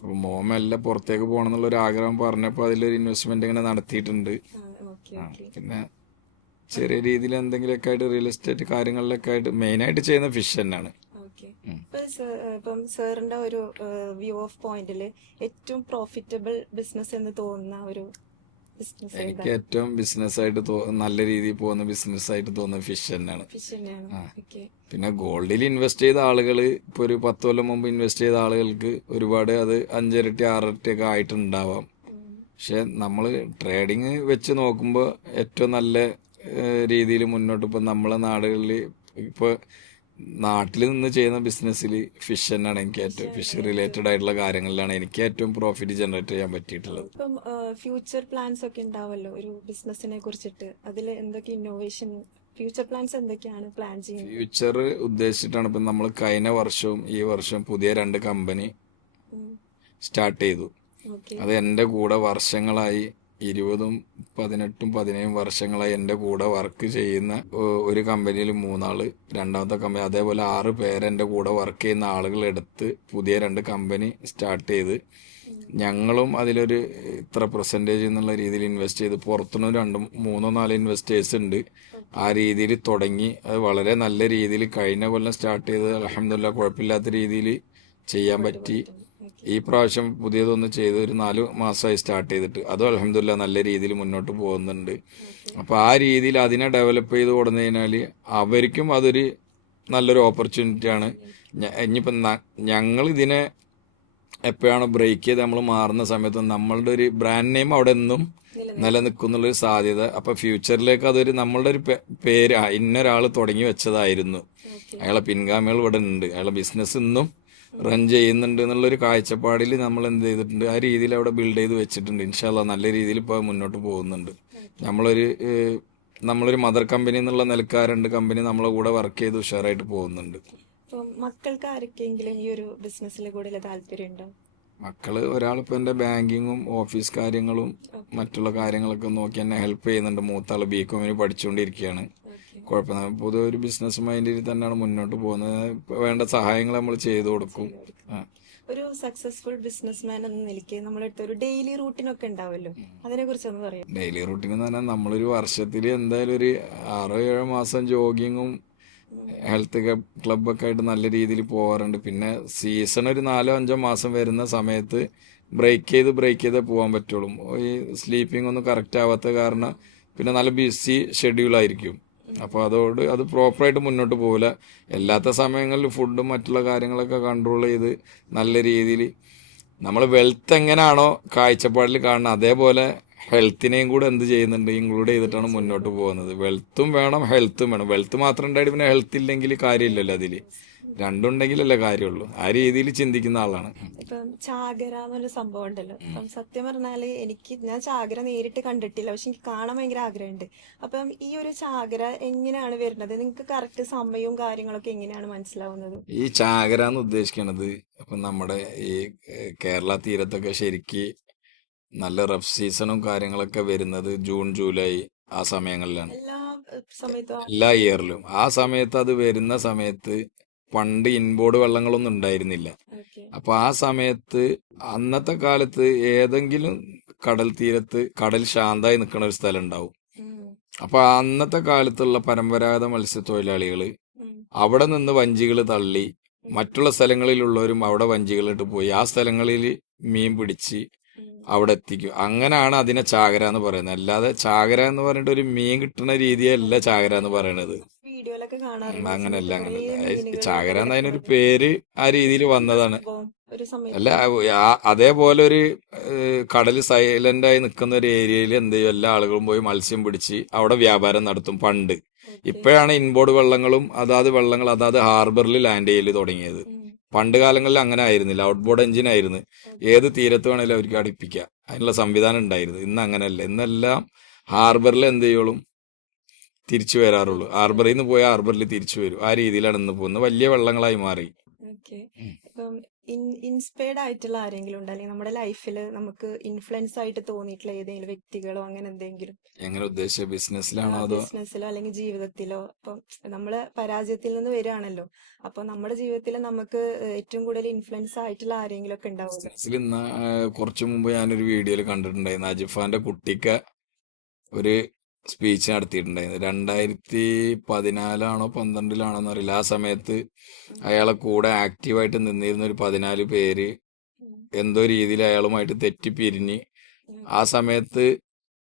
അപ്പോൾ മോമെല്ലാം പുറത്തേക്ക് പോകണം എന്നുള്ളൊരു ആഗ്രഹം പറഞ്ഞപ്പോൾ അതിലൊരു ഇൻവെസ്റ്റ്മെന്റ് ഇങ്ങനെ നടത്തിയിട്ടുണ്ട്. പിന്നെ ചെറിയ രീതിയിൽ എന്തെങ്കിലുമൊക്കെ ആയിട്ട് റിയൽ എസ്റ്റേറ്റ് കാര്യങ്ങളിലൊക്കെ ആയിട്ട് മെയിനായിട്ട് ചെയ്യുന്ന ഫിഷ് തന്നെയാണ്. ഇപ്പം സാറിന്റെ ഒരു വ്യൂ ഓഫ് പോയിന്റിൽ ഏറ്റവും പ്രോഫിറ്റബിൾ ബിസിനസ് എന്ന് തോന്നുന്ന ഒരു ബിസിനസ് എനിക്ക് ഏതാണ്? ഏറ്റവും ബിസിനസ്സായിട്ട് നല്ല രീതിയിൽ പോകുന്ന ബിസിനസ്സായിട്ട് തോന്നുന്നത് ഫിഷ് തന്നെയാണ്. ഫിഷ് തന്നെയാണ്. ആ ഓക്കെ. പിന്നെ ഗോൾഡിൽ ഇൻവെസ്റ്റ് ചെയ്ത ആളുകൾ ഇപ്പോൾ ഒരു 10 കൊല്ലം മുമ്പ് ഇൻവെസ്റ്റ് ചെയ്ത ആളുകൾക്ക് ഒരുപാട് അത് 5 ഇരട്ടി 6 ഇരട്ടി ഒക്കെ ആയിട്ടുണ്ടാവാം. പക്ഷെ നമ്മൾ ട്രേഡിങ് വെച്ച് നോക്കുമ്പോൾ ഏറ്റവും നല്ല രീതിയിൽ മുന്നോട്ട് ഇപ്പോൾ നമ്മളെ നാടുകളിൽ ഇപ്പോൾ നാട്ടിൽ നിന്ന് ചെയ്യുന്ന ബിസിനസ്സിൽ ഫിഷ് തന്നെയാണ് എനിക്ക് ഏറ്റവും ഫിഷ് റിലേറ്റഡ് ആയിട്ടുള്ള കാര്യങ്ങളിലാണ് എനിക്ക് ഏറ്റവും പ്രോഫിറ്റ് ജനറേറ്റ് ചെയ്യാൻ പറ്റിയിട്ടുള്ളത്. ഇപ്പം ഫ്യൂച്ചർ പ്ലാൻസ് ഒക്കെ ഉണ്ടാവല്ലോ ഒരു ബിസിനസിനെ കുറിച്ചിട്ട്, അതിൽ എന്തൊക്കെ ഇന്നോവേഷൻ ഫ്യൂച്ചർ പ്ലാൻസ് എന്തൊക്കെയാണ് പ്ലാൻ ചെയ്യുന്നത്? ഫ്യൂച്ചർ ഉദ്ദേശിച്ചിട്ടാണ് ഇപ്പം നമ്മൾ കഴിഞ്ഞ വർഷവും ഈ വർഷം പുതിയ 2 കമ്പനി സ്റ്റാർട്ട് ചെയ്തു. ഓക്കെ. അത് എൻ്റെ കൂടെ വർഷങ്ങളായി 20ഉം 18ഉം 17 വർഷങ്ങളായി എൻ്റെ കൂടെ വർക്ക് ചെയ്യുന്ന ഒരു കമ്പനിയിൽ 3 ആള്, രണ്ടാമത്തെ കമ്പനി അതേപോലെ 6 പേര് എൻ്റെ കൂടെ വർക്ക് ചെയ്യുന്ന ആളുകൾ എടുത്ത് പുതിയ 2 കമ്പനി സ്റ്റാർട്ട് ചെയ്ത് ഞങ്ങളും അതിലൊരു ഇത്ര പെർസെൻറ്റേജ് എന്നുള്ള രീതിയിൽ ഇൻവെസ്റ്റ് ചെയ്ത് പുറത്തുനിന്ന് 3-4 ഇൻവെസ്റ്റേഴ്സ് ഉണ്ട്. ആ രീതിയിൽ തുടങ്ങി അത് വളരെ നല്ല രീതിയിൽ കഴിഞ്ഞ കൊല്ലം സ്റ്റാർട്ട് ചെയ്ത് അൽഹംദുലില്ലാ കുഴപ്പമില്ലാത്ത രീതിയിൽ ചെയ്യാൻ പറ്റി. ഈ പ്രാവശ്യം പുതിയതൊന്ന് ചെയ്ത് ഒരു 4 മാസമായി സ്റ്റാർട്ട് ചെയ്തിട്ട് അതും അൽഹംദുലില്ലാ നല്ല രീതിയിൽ മുന്നോട്ട് പോകുന്നുണ്ട്. അപ്പോൾ ആ രീതിയിൽ അതിനെ ഡെവലപ്പ് ചെയ്ത് കൊടുന്നു കഴിഞ്ഞാൽ അവർക്കും അതൊരു നല്ലൊരു ഓപ്പർച്യൂണിറ്റിയാണ്. ഇനിയിപ്പം ഞങ്ങൾ ഇതിനെ എപ്പോഴാണ് ബ്രേക്ക് ചെയ്ത് നമ്മൾ മാറുന്ന സമയത്ത് നമ്മളുടെ ഒരു ബ്രാൻഡ് നെയിം അവിടെ എന്നും നിലനിൽക്കുന്നുള്ളൊരു സാധ്യത. അപ്പോൾ ഫ്യൂച്ചറിലേക്ക് അതൊരു നമ്മളുടെ ഒരു പേര് ഇന്നൊരാൾ തുടങ്ങി വെച്ചതായിരുന്നു, അയാളെ പിൻഗാമികൾ ഇവിടെ ഉണ്ട്, അയാളെ ബിസിനസ് ഇന്നും റൺ ചെയ്യുന്നുണ്ട് എന്നുള്ളൊരു കാഴ്ചപ്പാടിൽ നമ്മൾ എന്ത് ചെയ്തിട്ടുണ്ട്, ആ രീതിയിൽ അവിടെ ബിൽഡ് ചെയ്ത് വെച്ചിട്ടുണ്ട്. ഇൻഷാ അല്ലാ നല്ല രീതിയിൽ ഇപ്പോൾ മുന്നോട്ട് പോകുന്നുണ്ട്. നമ്മളൊരു മദർ കമ്പനി എന്നുള്ള നിലക്ക് ആ 2 കമ്പനി നമ്മളെ കൂടെ വർക്ക് ചെയ്ത് ഉഷാറായിട്ട് പോകുന്നുണ്ട്. മക്കൾക്ക് ആർക്കെങ്കിലും ഈ ഒരു ബിസിനസ്സിൽ കൂടുതൽ താല്പര്യം ഉണ്ടോ? മക്കള് ഒരാളിപ്പോൾ എൻ്റെ ബാങ്കിങ്ങും ഓഫീസ് കാര്യങ്ങളും മറ്റുള്ള കാര്യങ്ങളൊക്കെ നോക്കി എന്നെ ഹെൽപ്പ് ചെയ്യുന്നുണ്ട്. മൂത്താള് ബികോമിന് പഠിച്ചുകൊണ്ടിരിക്കുകയാണ്. കുഴപ്പമില്ല, പൊതുവെ ഒരു ബിസിനസ് മൈൻഡിൽ തന്നെയാണ് മുന്നോട്ട് പോകുന്നത്. വേണ്ട സഹായങ്ങൾ നമ്മൾ ചെയ്തു കൊടുക്കും. ഒരു സക്സസ്ഫുൾ ബിസിനസ്മാൻ എന്ന നിലയ്ക്ക് നമ്മുടെ അടുത്ത് ഒരു ഡെയിലി റൂട്ടീനൊക്കെ ഉണ്ടാവല്ലോ, അതിനെ കുറിച്ചൊന്ന് പറയാം. ഡെയിലി റൂട്ടീൻ എന്ന് പറഞ്ഞാൽ നമ്മളൊരു വർഷത്തിൽ എന്തായാലും ഒരു 6-7 മാസം ജോഗിങ്ങും ഹെൽത്ത് ക്ലബ്ബൊക്കെ ആയിട്ട് നല്ല രീതിയിൽ പോകാറുണ്ട്. പിന്നെ സീസൺ ഒരു 4-5 മാസം വരുന്ന സമയത്ത് ബ്രേക്ക് ചെയ്തേ പോകാൻ പറ്റുള്ളൂ. ഈ സ്ലീപ്പിംഗ് ഒന്നും കറക്റ്റ് ആവാത്ത കാരണം പിന്നെ നല്ല ബിസി ഷെഡ്യൂളായിരിക്കും. അപ്പോൾ അത് പ്രോപ്പറായിട്ട് മുന്നോട്ട് പോകില്ല. അല്ലാത്ത സമയങ്ങളിൽ ഫുഡും മറ്റുള്ള കാര്യങ്ങളൊക്കെ കൺട്രോൾ ചെയ്ത് നല്ല രീതിയിൽ നമ്മൾ വെൽത്ത് എങ്ങനെയാണോ കാഴ്ചപ്പാടിൽ കാണുന്നത് അതേപോലെ ഹെൽത്തിനെയും കൂടെ എന്ത് ചെയ്യുന്നുണ്ട്, ഇൻക്ലൂഡ് ചെയ്തിട്ടാണ് മുന്നോട്ട് പോകുന്നത്. വെൽത്തും വേണം ഹെൽത്തും വേണം. വെൽത്ത് മാത്രം ഉണ്ടായിട്ട് പിന്നെ ഹെൽത്ത് ഇല്ലെങ്കിൽ കാര്യമില്ലല്ലോ. അതിൽ രണ്ടുണ്ടെങ്കിലല്ലേ കാര്യമുള്ളൂ. ആ രീതിയിൽ ചിന്തിക്കുന്ന ആളാണ്. ഇപ്പം ചാകര എന്നൊരു സംഭവം ഉണ്ടല്ലോ. അപ്പം സത്യം പറഞ്ഞാല് ഞാൻ ചാകര നേരിട്ട് കണ്ടിട്ടില്ല, പക്ഷെ എനിക്ക് കാണാൻ ഭയങ്കര ആഗ്രഹമുണ്ട്. അപ്പം ഈ ഒരു ചാകര എങ്ങനെയാണ് വരുന്നത്? നിങ്ങൾക്ക് കറക്റ്റ് സമയവും കാര്യങ്ങളൊക്കെ എങ്ങനെയാണ് മനസ്സിലാവുന്നത്? ഈ ചാകര എന്ന് ഉദ്ദേശിക്കുന്നത് ഇപ്പം നമ്മുടെ ഈ കേരള തീരത്തൊക്കെ ശരിക്ക് നല്ല റഫ് സീസണും കാര്യങ്ങളൊക്കെ വരുന്നത് ജൂൺ ജൂലൈ ആ സമയങ്ങളിലാണ്, എല്ലാ സമയത്തും എല്ലാ ഇയറിലും. ആ സമയത്ത് അത് വരുന്ന സമയത്ത് പണ്ട് ഇൻബോർഡ് വെള്ളങ്ങളൊന്നും ഉണ്ടായിരുന്നില്ല. അപ്പൊ ആ സമയത്ത് അന്നത്തെ കാലത്ത് ഏതെങ്കിലും കടൽ തീരത്ത് കടൽ ശാന്തമായി നിൽക്കുന്ന ഒരു സ്ഥലം ഉണ്ടാവും. അപ്പൊ അന്നത്തെ കാലത്തുള്ള പരമ്പരാഗത മത്സ്യത്തൊഴിലാളികള് അവിടെ നിന്ന് വഞ്ചികൾ തള്ളി മറ്റുള്ള സ്ഥലങ്ങളിലുള്ളവരും അവിടെ വഞ്ചികളിട്ട് പോയി ആ സ്ഥലങ്ങളിൽ മീൻ പിടിച്ച് അവിടെ എത്തിക്കും. അങ്ങനെയാണ് അതിനെ ചാകര എന്ന് പറയുന്നത്. അല്ലാതെ ചാകര എന്ന് പറഞ്ഞിട്ട് ഒരു മീൻ കിട്ടുന്ന രീതിയല്ല ചാകര എന്ന് പറയണത്. വീഡിയോയിലൊക്കെ കാണാറുണ്ട്. അങ്ങനല്ല. ചാകര എന്നതിനൊരു പേര് ആ രീതിയിൽ വന്നതാണ്. അല്ല അതേപോലെ ഒരു കടൽ സൈലന്റ് ആയി നിൽക്കുന്ന ഒരു ഏരിയയിൽ എന്ത് ചെയ്യും, എല്ലാ ആളുകളും പോയി മത്സ്യം പിടിച്ച് അവിടെ വ്യാപാരം നടത്തും പണ്ട്. ഇപ്പോഴാണ് ഇൻബോർഡ് വെള്ളങ്ങളും അതാത് വെള്ളങ്ങൾ അതാത് ഹാർബറിൽ ലാൻഡ് ചെയ്യൽ തുടങ്ങിയത്. പണ്ട് കാലങ്ങളിൽ അങ്ങനെ ആയിരുന്നില്ല. ഔട്ട്ബോർഡ് എഞ്ചിൻ ആയിരുന്നു. ഏത് തീരത്ത് വേണേലും അവർക്ക് അടുപ്പിക്കാം, അതിനുള്ള സംവിധാനം ഉണ്ടായിരുന്നു. ഇന്ന് അങ്ങനെയല്ല. ഇന്നെല്ലാം ഹാർബറിൽ എന്ത് ചെയ്യുള്ളൂ, തിരിച്ചു വരാറുള്ളൂ. ഹാർബറിൽ നിന്ന് പോയാൽ ഹാർബറിൽ തിരിച്ചു വരും. ആ രീതിയിലാണ് ഇന്ന് പോകുന്നത്. വലിയ വെള്ളങ്ങളായി മാറി. ഇൻസ്പയർഡ് ആയിട്ടുള്ള ആരെങ്കിലും ഉണ്ട്, അല്ലെങ്കിൽ നമ്മുടെ ലൈഫിൽ നമുക്ക് ഇൻഫ്ലുവൻസ് ആയിട്ട് തോന്നിയിട്ടുള്ള ഏതെങ്കിലും വ്യക്തികളോ അങ്ങനെ എന്തെങ്കിലും? എങ്ങനെ ഉദ്ദേശിച്ച ബിസിനസ്സിലാണോ അതോ ബിസിനസ്സിലോ അല്ലെങ്കിൽ ജീവിതത്തിലോ? ഇപ്പം നമ്മള് പരാജയത്തിൽ നിന്ന് വരികയാണല്ലോ, അപ്പൊ നമ്മുടെ ജീവിതത്തിൽ നമുക്ക് ഏറ്റവും കൂടുതൽ ഇൻഫ്ലുവൻസ് ആയിട്ടുള്ള ആരെങ്കിലും ഒക്കെ ഉണ്ടാവും? ബിസിനസ്സിൽ ഇന്ന് കുറച്ചു മുമ്പ് ഞാനൊരു വീഡിയോയിൽ കണ്ടിട്ടുണ്ടായിരുന്നു, അജിഫാന്റെ കുട്ടിക്ക് ഒരു സ്പീച്ച് നടത്തിയിട്ടുണ്ടായിരുന്നു. 2014 12 എന്നറിയില്ല. ആ സമയത്ത് അയാളെ കൂടെ ആക്റ്റീവായിട്ട് നിന്നിരുന്ന ഒരു 14 പേര് എന്തോ രീതിയിൽ അയാളുമായിട്ട് തെറ്റിപ്പിരിഞ്ഞ് ആ സമയത്ത്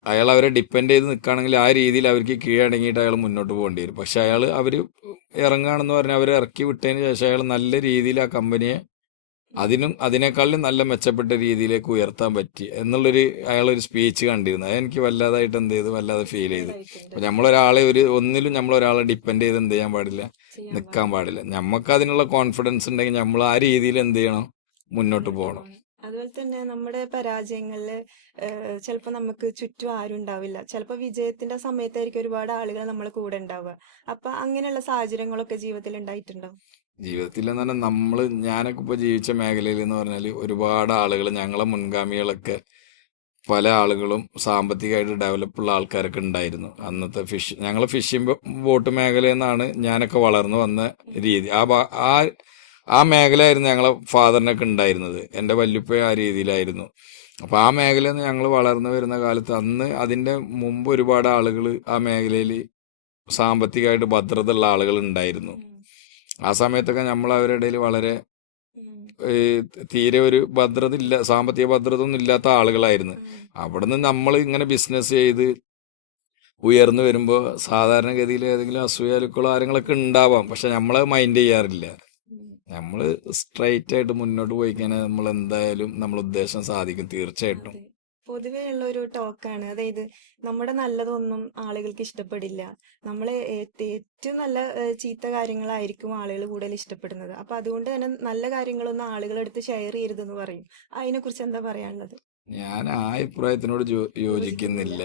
അയാൾ അവരെ ഡിപ്പെൻഡ് ചെയ്ത് നിൽക്കുകയാണെങ്കിൽ ആ രീതിയിൽ അവർക്ക് കീഴടങ്ങിയിട്ട് അയാൾ മുന്നോട്ട് പോകേണ്ടി വരും. പക്ഷെ അവർ ഇറങ്ങുകയാണെന്ന് പറഞ്ഞാൽ അവരെ ഇറക്കി വിട്ടതിന് ശേഷം അയാൾ നല്ല രീതിയിൽ ആ കമ്പനിയെ അതിനേക്കാളും നല്ല മെച്ചപ്പെട്ട രീതിയിലേക്ക് ഉയർത്താൻ പറ്റി എന്നുള്ളൊരു അയാളൊരു സ്പീച്ച് കണ്ടിരുന്നു. അത് എനിക്ക് വല്ലാതായിട്ട് എന്ത് ചെയ്തു, വല്ലാതെ ഫീൽ ചെയ്തു. അപ്പൊ നമ്മളൊരാളെ ഒന്നിലും നമ്മളൊരാളെ ഡിപ്പെൻഡ് ചെയ്ത് എന്ത് ചെയ്യാൻ പാടില്ല, നിൽക്കാൻ പാടില്ല. നമുക്ക് അതിനുള്ള കോൺഫിഡൻസ് ഉണ്ടെങ്കിൽ നമ്മൾ ആ രീതിയിൽ എന്ത് ചെയ്യണം, മുന്നോട്ട് പോകണം. അതുപോലെ തന്നെ നമ്മുടെ പരാജയങ്ങളില് ചിലപ്പോൾ നമുക്ക് ചുറ്റും ആരും ഉണ്ടാവില്ല. ചിലപ്പോൾ വിജയത്തിന്റെ സമയത്തായിരിക്കും ഒരുപാട് ആളുകൾ നമ്മളെ കൂടെ ഉണ്ടാവുക. അപ്പൊ അങ്ങനെയുള്ള സാഹചര്യങ്ങളൊക്കെ ജീവിതത്തിൽ ഉണ്ടായിട്ടുണ്ടോ? ജീവിതത്തിൽ എന്ന് പറഞ്ഞാൽ ഞാനൊക്കെ ഇപ്പോൾ ജീവിച്ച മേഖലയിൽ എന്ന് പറഞ്ഞാൽ ഒരുപാട് ആളുകൾ, ഞങ്ങളെ മുൻഗാമികളൊക്കെ പല ആളുകളും സാമ്പത്തികമായിട്ട് ഡെവലപ്പുള്ള ആൾക്കാരൊക്കെ ഉണ്ടായിരുന്നു. അന്നത്തെ ഞങ്ങൾ ഫിഷിംഗ് ബോട്ട് മേഖലയിൽ നിന്നാണ് ഞാനൊക്കെ വളർന്നു വന്ന രീതി. ആ മേഖലയായിരുന്നു ഞങ്ങളെ ഫാദറിനൊക്കെ ഉണ്ടായിരുന്നത്. എൻ്റെ വല്യുപ്പ ആ രീതിയിലായിരുന്നു. അപ്പോൾ ആ മേഖലയിൽ നിന്ന് ഞങ്ങൾ വളർന്നു വരുന്ന കാലത്ത് അതിൻ്റെ മുമ്പ് ഒരുപാട് ആളുകൾ ആ മേഖലയിൽ സാമ്പത്തികമായിട്ട് ഭദ്രത ഉള്ള ആളുകൾ ഉണ്ടായിരുന്നു. ആ സമയത്തൊക്കെ നമ്മൾ അവരുടെ ഇടയിൽ വളരെ തീരെ ഒരു സാമ്പത്തിക ഭദ്രത ഒന്നും ഇല്ലാത്ത ആളുകളായിരുന്നു. അവിടുന്ന് നമ്മൾ ഇങ്ങനെ ബിസിനസ് ചെയ്ത് ഉയർന്നു വരുമ്പോൾ സാധാരണഗതിയിൽ ഏതെങ്കിലും അസൂയാലുക്കളോ ആരെങ്കിലൊക്കെ ഉണ്ടാവാം. പക്ഷെ നമ്മളത് മൈൻഡ് ചെയ്യാറില്ല. നമ്മൾ സ്ട്രൈറ്റ് ആയിട്ട് മുന്നോട്ട് പോയി കഴിഞ്ഞാൽ നമ്മൾ എന്തായാലും നമ്മൾ ഉദ്ദേശം സാധിക്കും, തീർച്ചയായിട്ടും. പൊതുവേ ഉള്ള ഒരു ടോക്കാണ്. അതായത് നമ്മുടെ നല്ലതൊന്നും ആളുകൾക്ക് ഇഷ്ടപ്പെടില്ല. നമ്മളെ ഏറ്റവും നല്ല ചീത്ത കാര്യങ്ങളായിരിക്കും ആളുകൾ കൂടുതൽ ഇഷ്ടപ്പെടുന്നത്. അപ്പൊ അതുകൊണ്ട് തന്നെ നല്ല കാര്യങ്ങളൊന്നും ആളുകളെടുത്ത് ഷെയർ ചെയ്യരുതെന്ന് പറയും. അതിനെ കുറിച്ച് എന്താ പറയാനുള്ളത്? ഞാൻ ആ അഭിപ്രായത്തിനോട് യോജിക്കുന്നില്ല.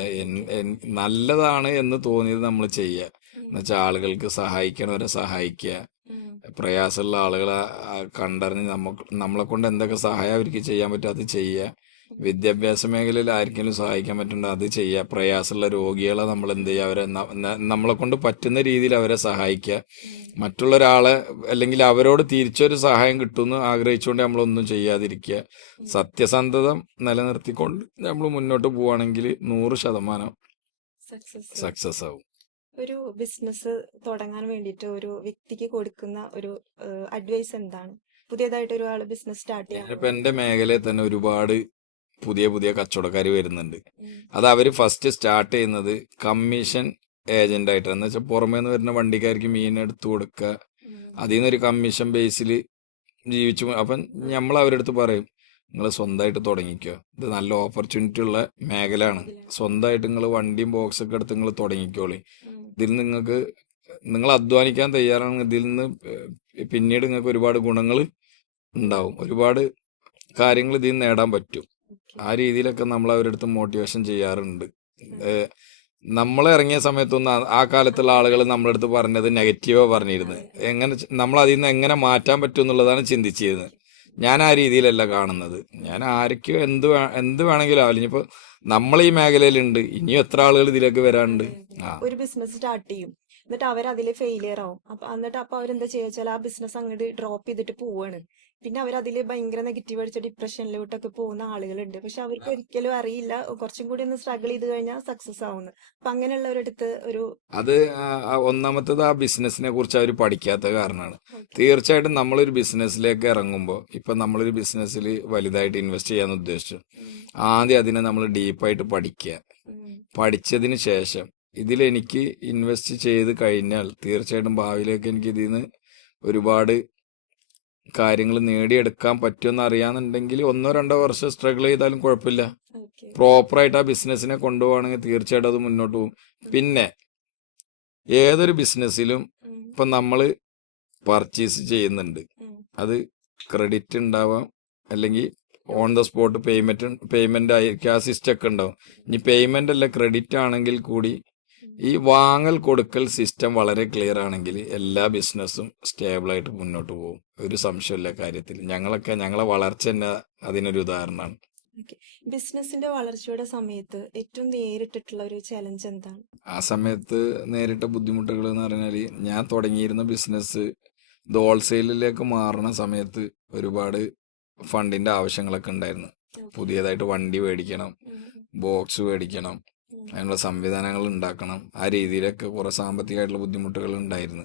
നല്ലതാണ് എന്ന് തോന്നിയത് നമ്മൾ ചെയ്യുക. എന്നുവെച്ചാൽ ആളുകൾക്ക് സഹായിക്കണവരെ സഹായിക്കുക, പ്രയാസമുള്ള ആളുകളെ കണ്ടറിഞ്ഞ് നമ്മളെ കൊണ്ട് എന്തൊക്കെ സഹായം അവർക്ക് ചെയ്യാൻ പറ്റും അത് ചെയ്യുക. വിദ്യാഭ്യാസ മേഖലയിൽ ആർക്കെങ്കിലും സഹായിക്കാൻ പറ്റുന്നുണ്ട് അത് ചെയ്യുക. പ്രയാസമുള്ള രോഗികളെ നമ്മൾ എന്ത് ചെയ്യുക, അവരെ നമ്മളെ കൊണ്ട് പറ്റുന്ന രീതിയിൽ അവരെ സഹായിക്കുക. മറ്റുള്ള ഒരാളെ അല്ലെങ്കിൽ അവരോട് തിരിച്ചൊരു സഹായം കിട്ടുമെന്ന് ആഗ്രഹിച്ചുകൊണ്ട് നമ്മളൊന്നും ചെയ്യാതിരിക്കുക. സത്യസന്ധത നിലനിർത്തിക്കൊണ്ട് നമ്മൾ മുന്നോട്ട് പോവുകയാണെങ്കിൽ 100% സക്സസ് ആവും. ഒരു ബിസിനസ് തുടങ്ങാൻ വേണ്ടിയിട്ട് ഒരു വ്യക്തിക്ക് കൊടുക്കുന്ന ഒരു അഡ്വൈസ് എന്താണ്? പുതിയതായിട്ട് ഒരാൾ ബിസിനസ് സ്റ്റാർട്ട് ചെയ്യാൻ ഇപ്പൊ എന്റെ മേഖലയിൽ തന്നെ ഒരുപാട് പുതിയ കച്ചവടക്കാർ വരുന്നുണ്ട്. അത് അവർ ഫസ്റ്റ് സ്റ്റാർട്ട് ചെയ്യുന്നത് കമ്മീഷൻ ഏജന്റ് ആയിട്ടാണ്. എന്ന് വെച്ചാൽ പുറമേ നിന്ന് വരുന്ന വണ്ടിക്കാർക്ക് മീൻ എടുത്തു കൊടുക്കുക, അതിൽ നിന്നൊരു കമ്മീഷൻ ബേസിൽ ജീവിച്ചു. അപ്പം നമ്മൾ അവരുടെ അടുത്ത് പറയും, നിങ്ങൾ സ്വന്തമായിട്ട് തുടങ്ങിക്കോ, ഇത് നല്ല ഓപ്പർച്യൂണിറ്റി ഉള്ള മേഖലയാണ്. സ്വന്തമായിട്ട് നിങ്ങൾ വണ്ടിയും ബോക്സൊക്കെ എടുത്ത് നിങ്ങൾ തുടങ്ങിക്കോളി. ഇതിൽ നിങ്ങൾ അധ്വാനിക്കാൻ തയ്യാറാണെങ്കിൽ ഇതിൽ നിന്ന് പിന്നീട് നിങ്ങൾക്ക് ഒരുപാട് ഗുണങ്ങൾ ഉണ്ടാവും, ഒരുപാട് കാര്യങ്ങൾ ഇതിൽ നിന്ന് നേടാൻ പറ്റും. ആ രീതിയിലൊക്കെ നമ്മൾ അവരുടെ അടുത്ത് മോട്ടിവേഷൻ ചെയ്യാറുണ്ട്. നമ്മൾ ഇറങ്ങിയ സമയത്തൊന്നും ആ കാലത്തുള്ള ആളുകൾ നമ്മുടെ അടുത്ത് പറഞ്ഞത് നെഗറ്റീവാണ് പറഞ്ഞിരുന്നത്. നമ്മൾ അതിൽ നിന്ന് എങ്ങനെ മാറ്റാൻ പറ്റും എന്നുള്ളതാണ് ചിന്തിച്ചിരുന്നത്. ഞാൻ ആ രീതിയിലല്ല കാണുന്നത്. ഞാൻ ആർക്കും എന്ത് വേണമെങ്കിലും ആവില്ല. ഇനിയിപ്പോൾ നമ്മൾ ഈ മേഖലയിലുണ്ട്, ഇനിയും എത്ര ആളുകൾ ഇതിലേക്ക് വരാനുണ്ട്. ഒരു ബിസിനസ് സ്റ്റാർട്ട് ചെയ്യും, എന്നിട്ട് അവർ അതിൽ ഫെയിലിയർ ആവും. എന്നിട്ട് അവരെന്താ ചെയ്യുക, ആ ബിസിനസ് അങ്ങോട്ട് ഡ്രോപ്പ് ചെയ്തിട്ട് പോവാണ്. പിന്നെ അവരതിൽ ഭയങ്കര നെഗറ്റീവ് അടിച്ച ഡിപ്രഷനിലോട്ടൊക്കെ പോകുന്ന ആളുകളുണ്ട്. പക്ഷെ അവർക്ക് ഒരിക്കലും അറിയില്ല കുറച്ചും കൂടി ഒന്ന് സ്ട്രഗിൾ ചെയ്ത് കഴിഞ്ഞാൽ സക്സസ് ആവുന്നു. അപ്പൊ അങ്ങനെയുള്ളവരടുത്ത് അത് ഒന്നാമത്തത് ആ ബിസിനസിനെ കുറിച്ച് അവർ പഠിക്കാത്ത കാരണമാണ്. തീർച്ചയായിട്ടും നമ്മളൊരു ബിസിനസ്സിലേക്ക് ഇറങ്ങുമ്പോൾ ഇപ്പൊ നമ്മളൊരു ബിസിനസ്സിൽ വലുതായിട്ട് ഇൻവെസ്റ്റ് ചെയ്യാന്ന് ഉദ്ദേശിച്ചു, ആദ്യം അതിനെ നമ്മൾ ഡീപ്പായിട്ട് പഠിക്കുക. പഠിച്ചതിന് ശേഷം ഇതിലെനിക്ക് ഇൻവെസ്റ്റ് ചെയ്ത് കഴിഞ്ഞാൽ തീർച്ചയായിട്ടും ഭാവിയിലേക്ക് എനിക്ക് ഇതിൽ നിന്ന് ഒരുപാട് കാര്യങ്ങൾ നേടിയെടുക്കാൻ പറ്റുമെന്ന് അറിയാന്നുണ്ടെങ്കിൽ 1-2 വർഷം സ്ട്രഗിൾ ചെയ്താലും കുഴപ്പമില്ല. പ്രോപ്പറായിട്ട് ആ ബിസിനസ്സിനെ കൊണ്ടുപോകണമെങ്കിൽ തീർച്ചയായിട്ടും അത് മുന്നോട്ട് പോകും. പിന്നെ ഏതൊരു ബിസിനസ്സിലും ഇപ്പം നമ്മൾ പർച്ചേസ് ചെയ്യുന്നുണ്ട്, അത് ക്രെഡിറ്റ് ഉണ്ടാവാം, അല്ലെങ്കിൽ ഓൺ ദ സ്പോട്ട് പേയ്മെന്റ് ആയിരിക്കും, ആ സിസ്റ്റം ഒക്കെ ഉണ്ടാവും. ഇനി പേയ്മെന്റ് അല്ല ക്രെഡിറ്റ് ആണെങ്കിൽ കൂടി ഈ വാങ്ങൽ കൊടുക്കൽ സിസ്റ്റം വളരെ ക്ലിയർ ആണെങ്കിൽ എല്ലാ ബിസിനസ്സും സ്റ്റേബിളായിട്ട് മുന്നോട്ട് പോകും. ഒരു സംശയമില്ല കാര്യത്തിൽ. ഞങ്ങളെ വളർച്ച തന്നെ അതിനൊരു ഉദാഹരണമാണ്. ബിസിനസിന്റെ വളർച്ചയുടെ സമയത്ത് ഏറ്റവും നേരിട്ടിട്ടുള്ള ഒരു ചലഞ്ച് എന്താണ്? ആ സമയത്ത് നേരിട്ട ബുദ്ധിമുട്ടുകൾ എന്ന് പറഞ്ഞാൽ, ഞാൻ തുടങ്ങിയിരുന്ന ബിസിനസ് ഇത് ഹോൾസെയിലിലേക്ക് മാറുന്ന സമയത്ത് ഒരുപാട് ഫണ്ടിന്റെ ആവശ്യങ്ങളൊക്കെ ഉണ്ടായിരുന്നു. പുതിയതായിട്ട് വണ്ടി മേടിക്കണം, ബോക്സ് മേടിക്കണം, അതിനുള്ള സംവിധാനങ്ങൾ ഉണ്ടാക്കണം. ആ രീതിയിലൊക്കെ കുറെ സാമ്പത്തികമായിട്ടുള്ള ബുദ്ധിമുട്ടുകൾ ഉണ്ടായിരുന്നു.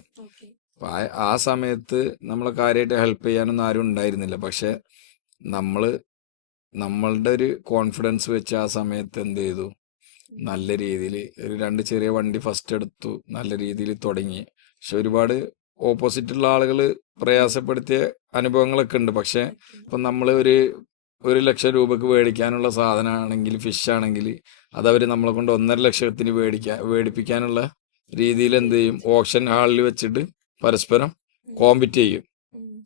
അപ്പൊ ആ സമയത്ത് നമ്മളെ കാര്യമായിട്ട് ഹെൽപ്പ് ചെയ്യാനൊന്നും ആരും ഉണ്ടായിരുന്നില്ല. പക്ഷെ നമ്മളുടെ ഒരു കോൺഫിഡൻസ് വെച്ച് ആ സമയത്ത് എന്ത് ചെയ്തു, നല്ല രീതിയിൽ ഒരു 2 ചെറിയ വണ്ടി ഫസ്റ്റ് എടുത്തു, നല്ല രീതിയിൽ തുടങ്ങി. പക്ഷെ ഒരുപാട് ഓപ്പോസിറ്റുള്ള ആളുകൾ പ്രയാസപ്പെടുത്തിയ അനുഭവങ്ങളൊക്കെ ഉണ്ട്. പക്ഷെ ഇപ്പം നമ്മൾ ഒരു 1,00,000 രൂപക്ക് മേടിക്കാനുള്ള സാധനമാണെങ്കിൽ, ഫിഷ് ആണെങ്കിൽ, അതവർ നമ്മളെ കൊണ്ട് 1,50,000 മേടിപ്പിക്കാനുള്ള രീതിയിൽ എന്ത് ചെയ്യും, ഓപ്ഷൻ ഹാളിൽ വെച്ചിട്ട് പരസ്പരം കോമ്പറ്റ് ചെയ്യും.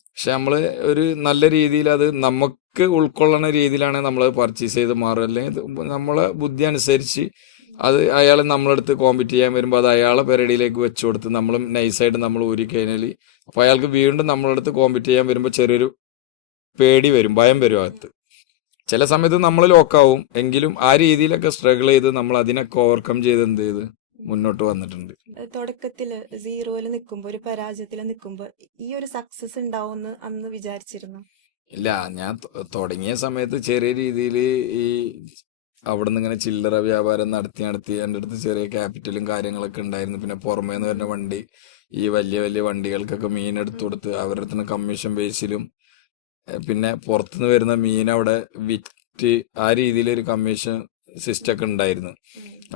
പക്ഷെ നമ്മൾ ഒരു നല്ല രീതിയിൽ അത് നമുക്ക് ഉൾക്കൊള്ളുന്ന രീതിയിലാണ് നമ്മൾ പർച്ചേസ് ചെയ്ത് മാറുക. അല്ലെങ്കിൽ നമ്മളെ ബുദ്ധി അനുസരിച്ച് അത് അയാൾ നമ്മളടുത്ത് കോമ്പറ്റ് ചെയ്യാൻ വരുമ്പോൾ അത് അയാളെ പെരടിയിലേക്ക് വെച്ചു കൊടുത്ത് നമ്മൾ നൈസായിട്ട് നമ്മൾ ഊരി കഴിഞ്ഞാൽ അപ്പോൾ അയാൾക്ക് വീണ്ടും നമ്മളടുത്ത് കോമ്പറ്റ് ചെയ്യാൻ വരുമ്പോൾ ചെറിയൊരു പേടി വരും, ഭയം വരും അകത്ത്. ചില സമയത്ത് നമ്മൾ ലോക്കാവും, എങ്കിലും ആ രീതിയിലൊക്കെ സ്ട്രഗിൾ ചെയ്ത് നമ്മൾ അതിനൊക്കെ ഓവർകം ചെയ്ത് എന്ത് ചെയ്ത് മുന്നോട്ട് വന്നിട്ടുണ്ട്. തുടക്കത്തില് സീറോയില് നിൽക്കുമ്പോ, ഒരു പരാജയത്തില് നിൽക്കുമ്പോ ഈ ഒരു സക്സസ് ഉണ്ടാവുമെന്ന് അന്ന് വിചാരിച്ചിരുന്നു? ഇല്ല, ഞാൻ തുടങ്ങിയ സമയത്ത് ചെറിയ രീതിയിൽ ഈ അവിടെ നിന്ന് ഇങ്ങനെ ചില്ലറ വ്യാപാരം നടത്തി എൻ്റെ അടുത്ത് ചെറിയ ക്യാപിറ്റലും കാര്യങ്ങളൊക്കെ ഉണ്ടായിരുന്നു. പിന്നെ പുറമേ നിന്ന് വരുന്ന വണ്ടി, ഈ വലിയ വലിയ വണ്ടികൾക്കൊക്കെ മീൻ എടുത്തു കൊടുത്ത് അവരുടെ അടുത്ത് നിന്ന് കമ്മീഷൻ ബേസിലും, പിന്നെ പുറത്തുനിന്ന് വരുന്ന മീൻ അവിടെ വിറ്റ് ആ രീതിയിലൊരു കമ്മീഷൻ സിസ്റ്റം ഒക്കെ ഉണ്ടായിരുന്നു.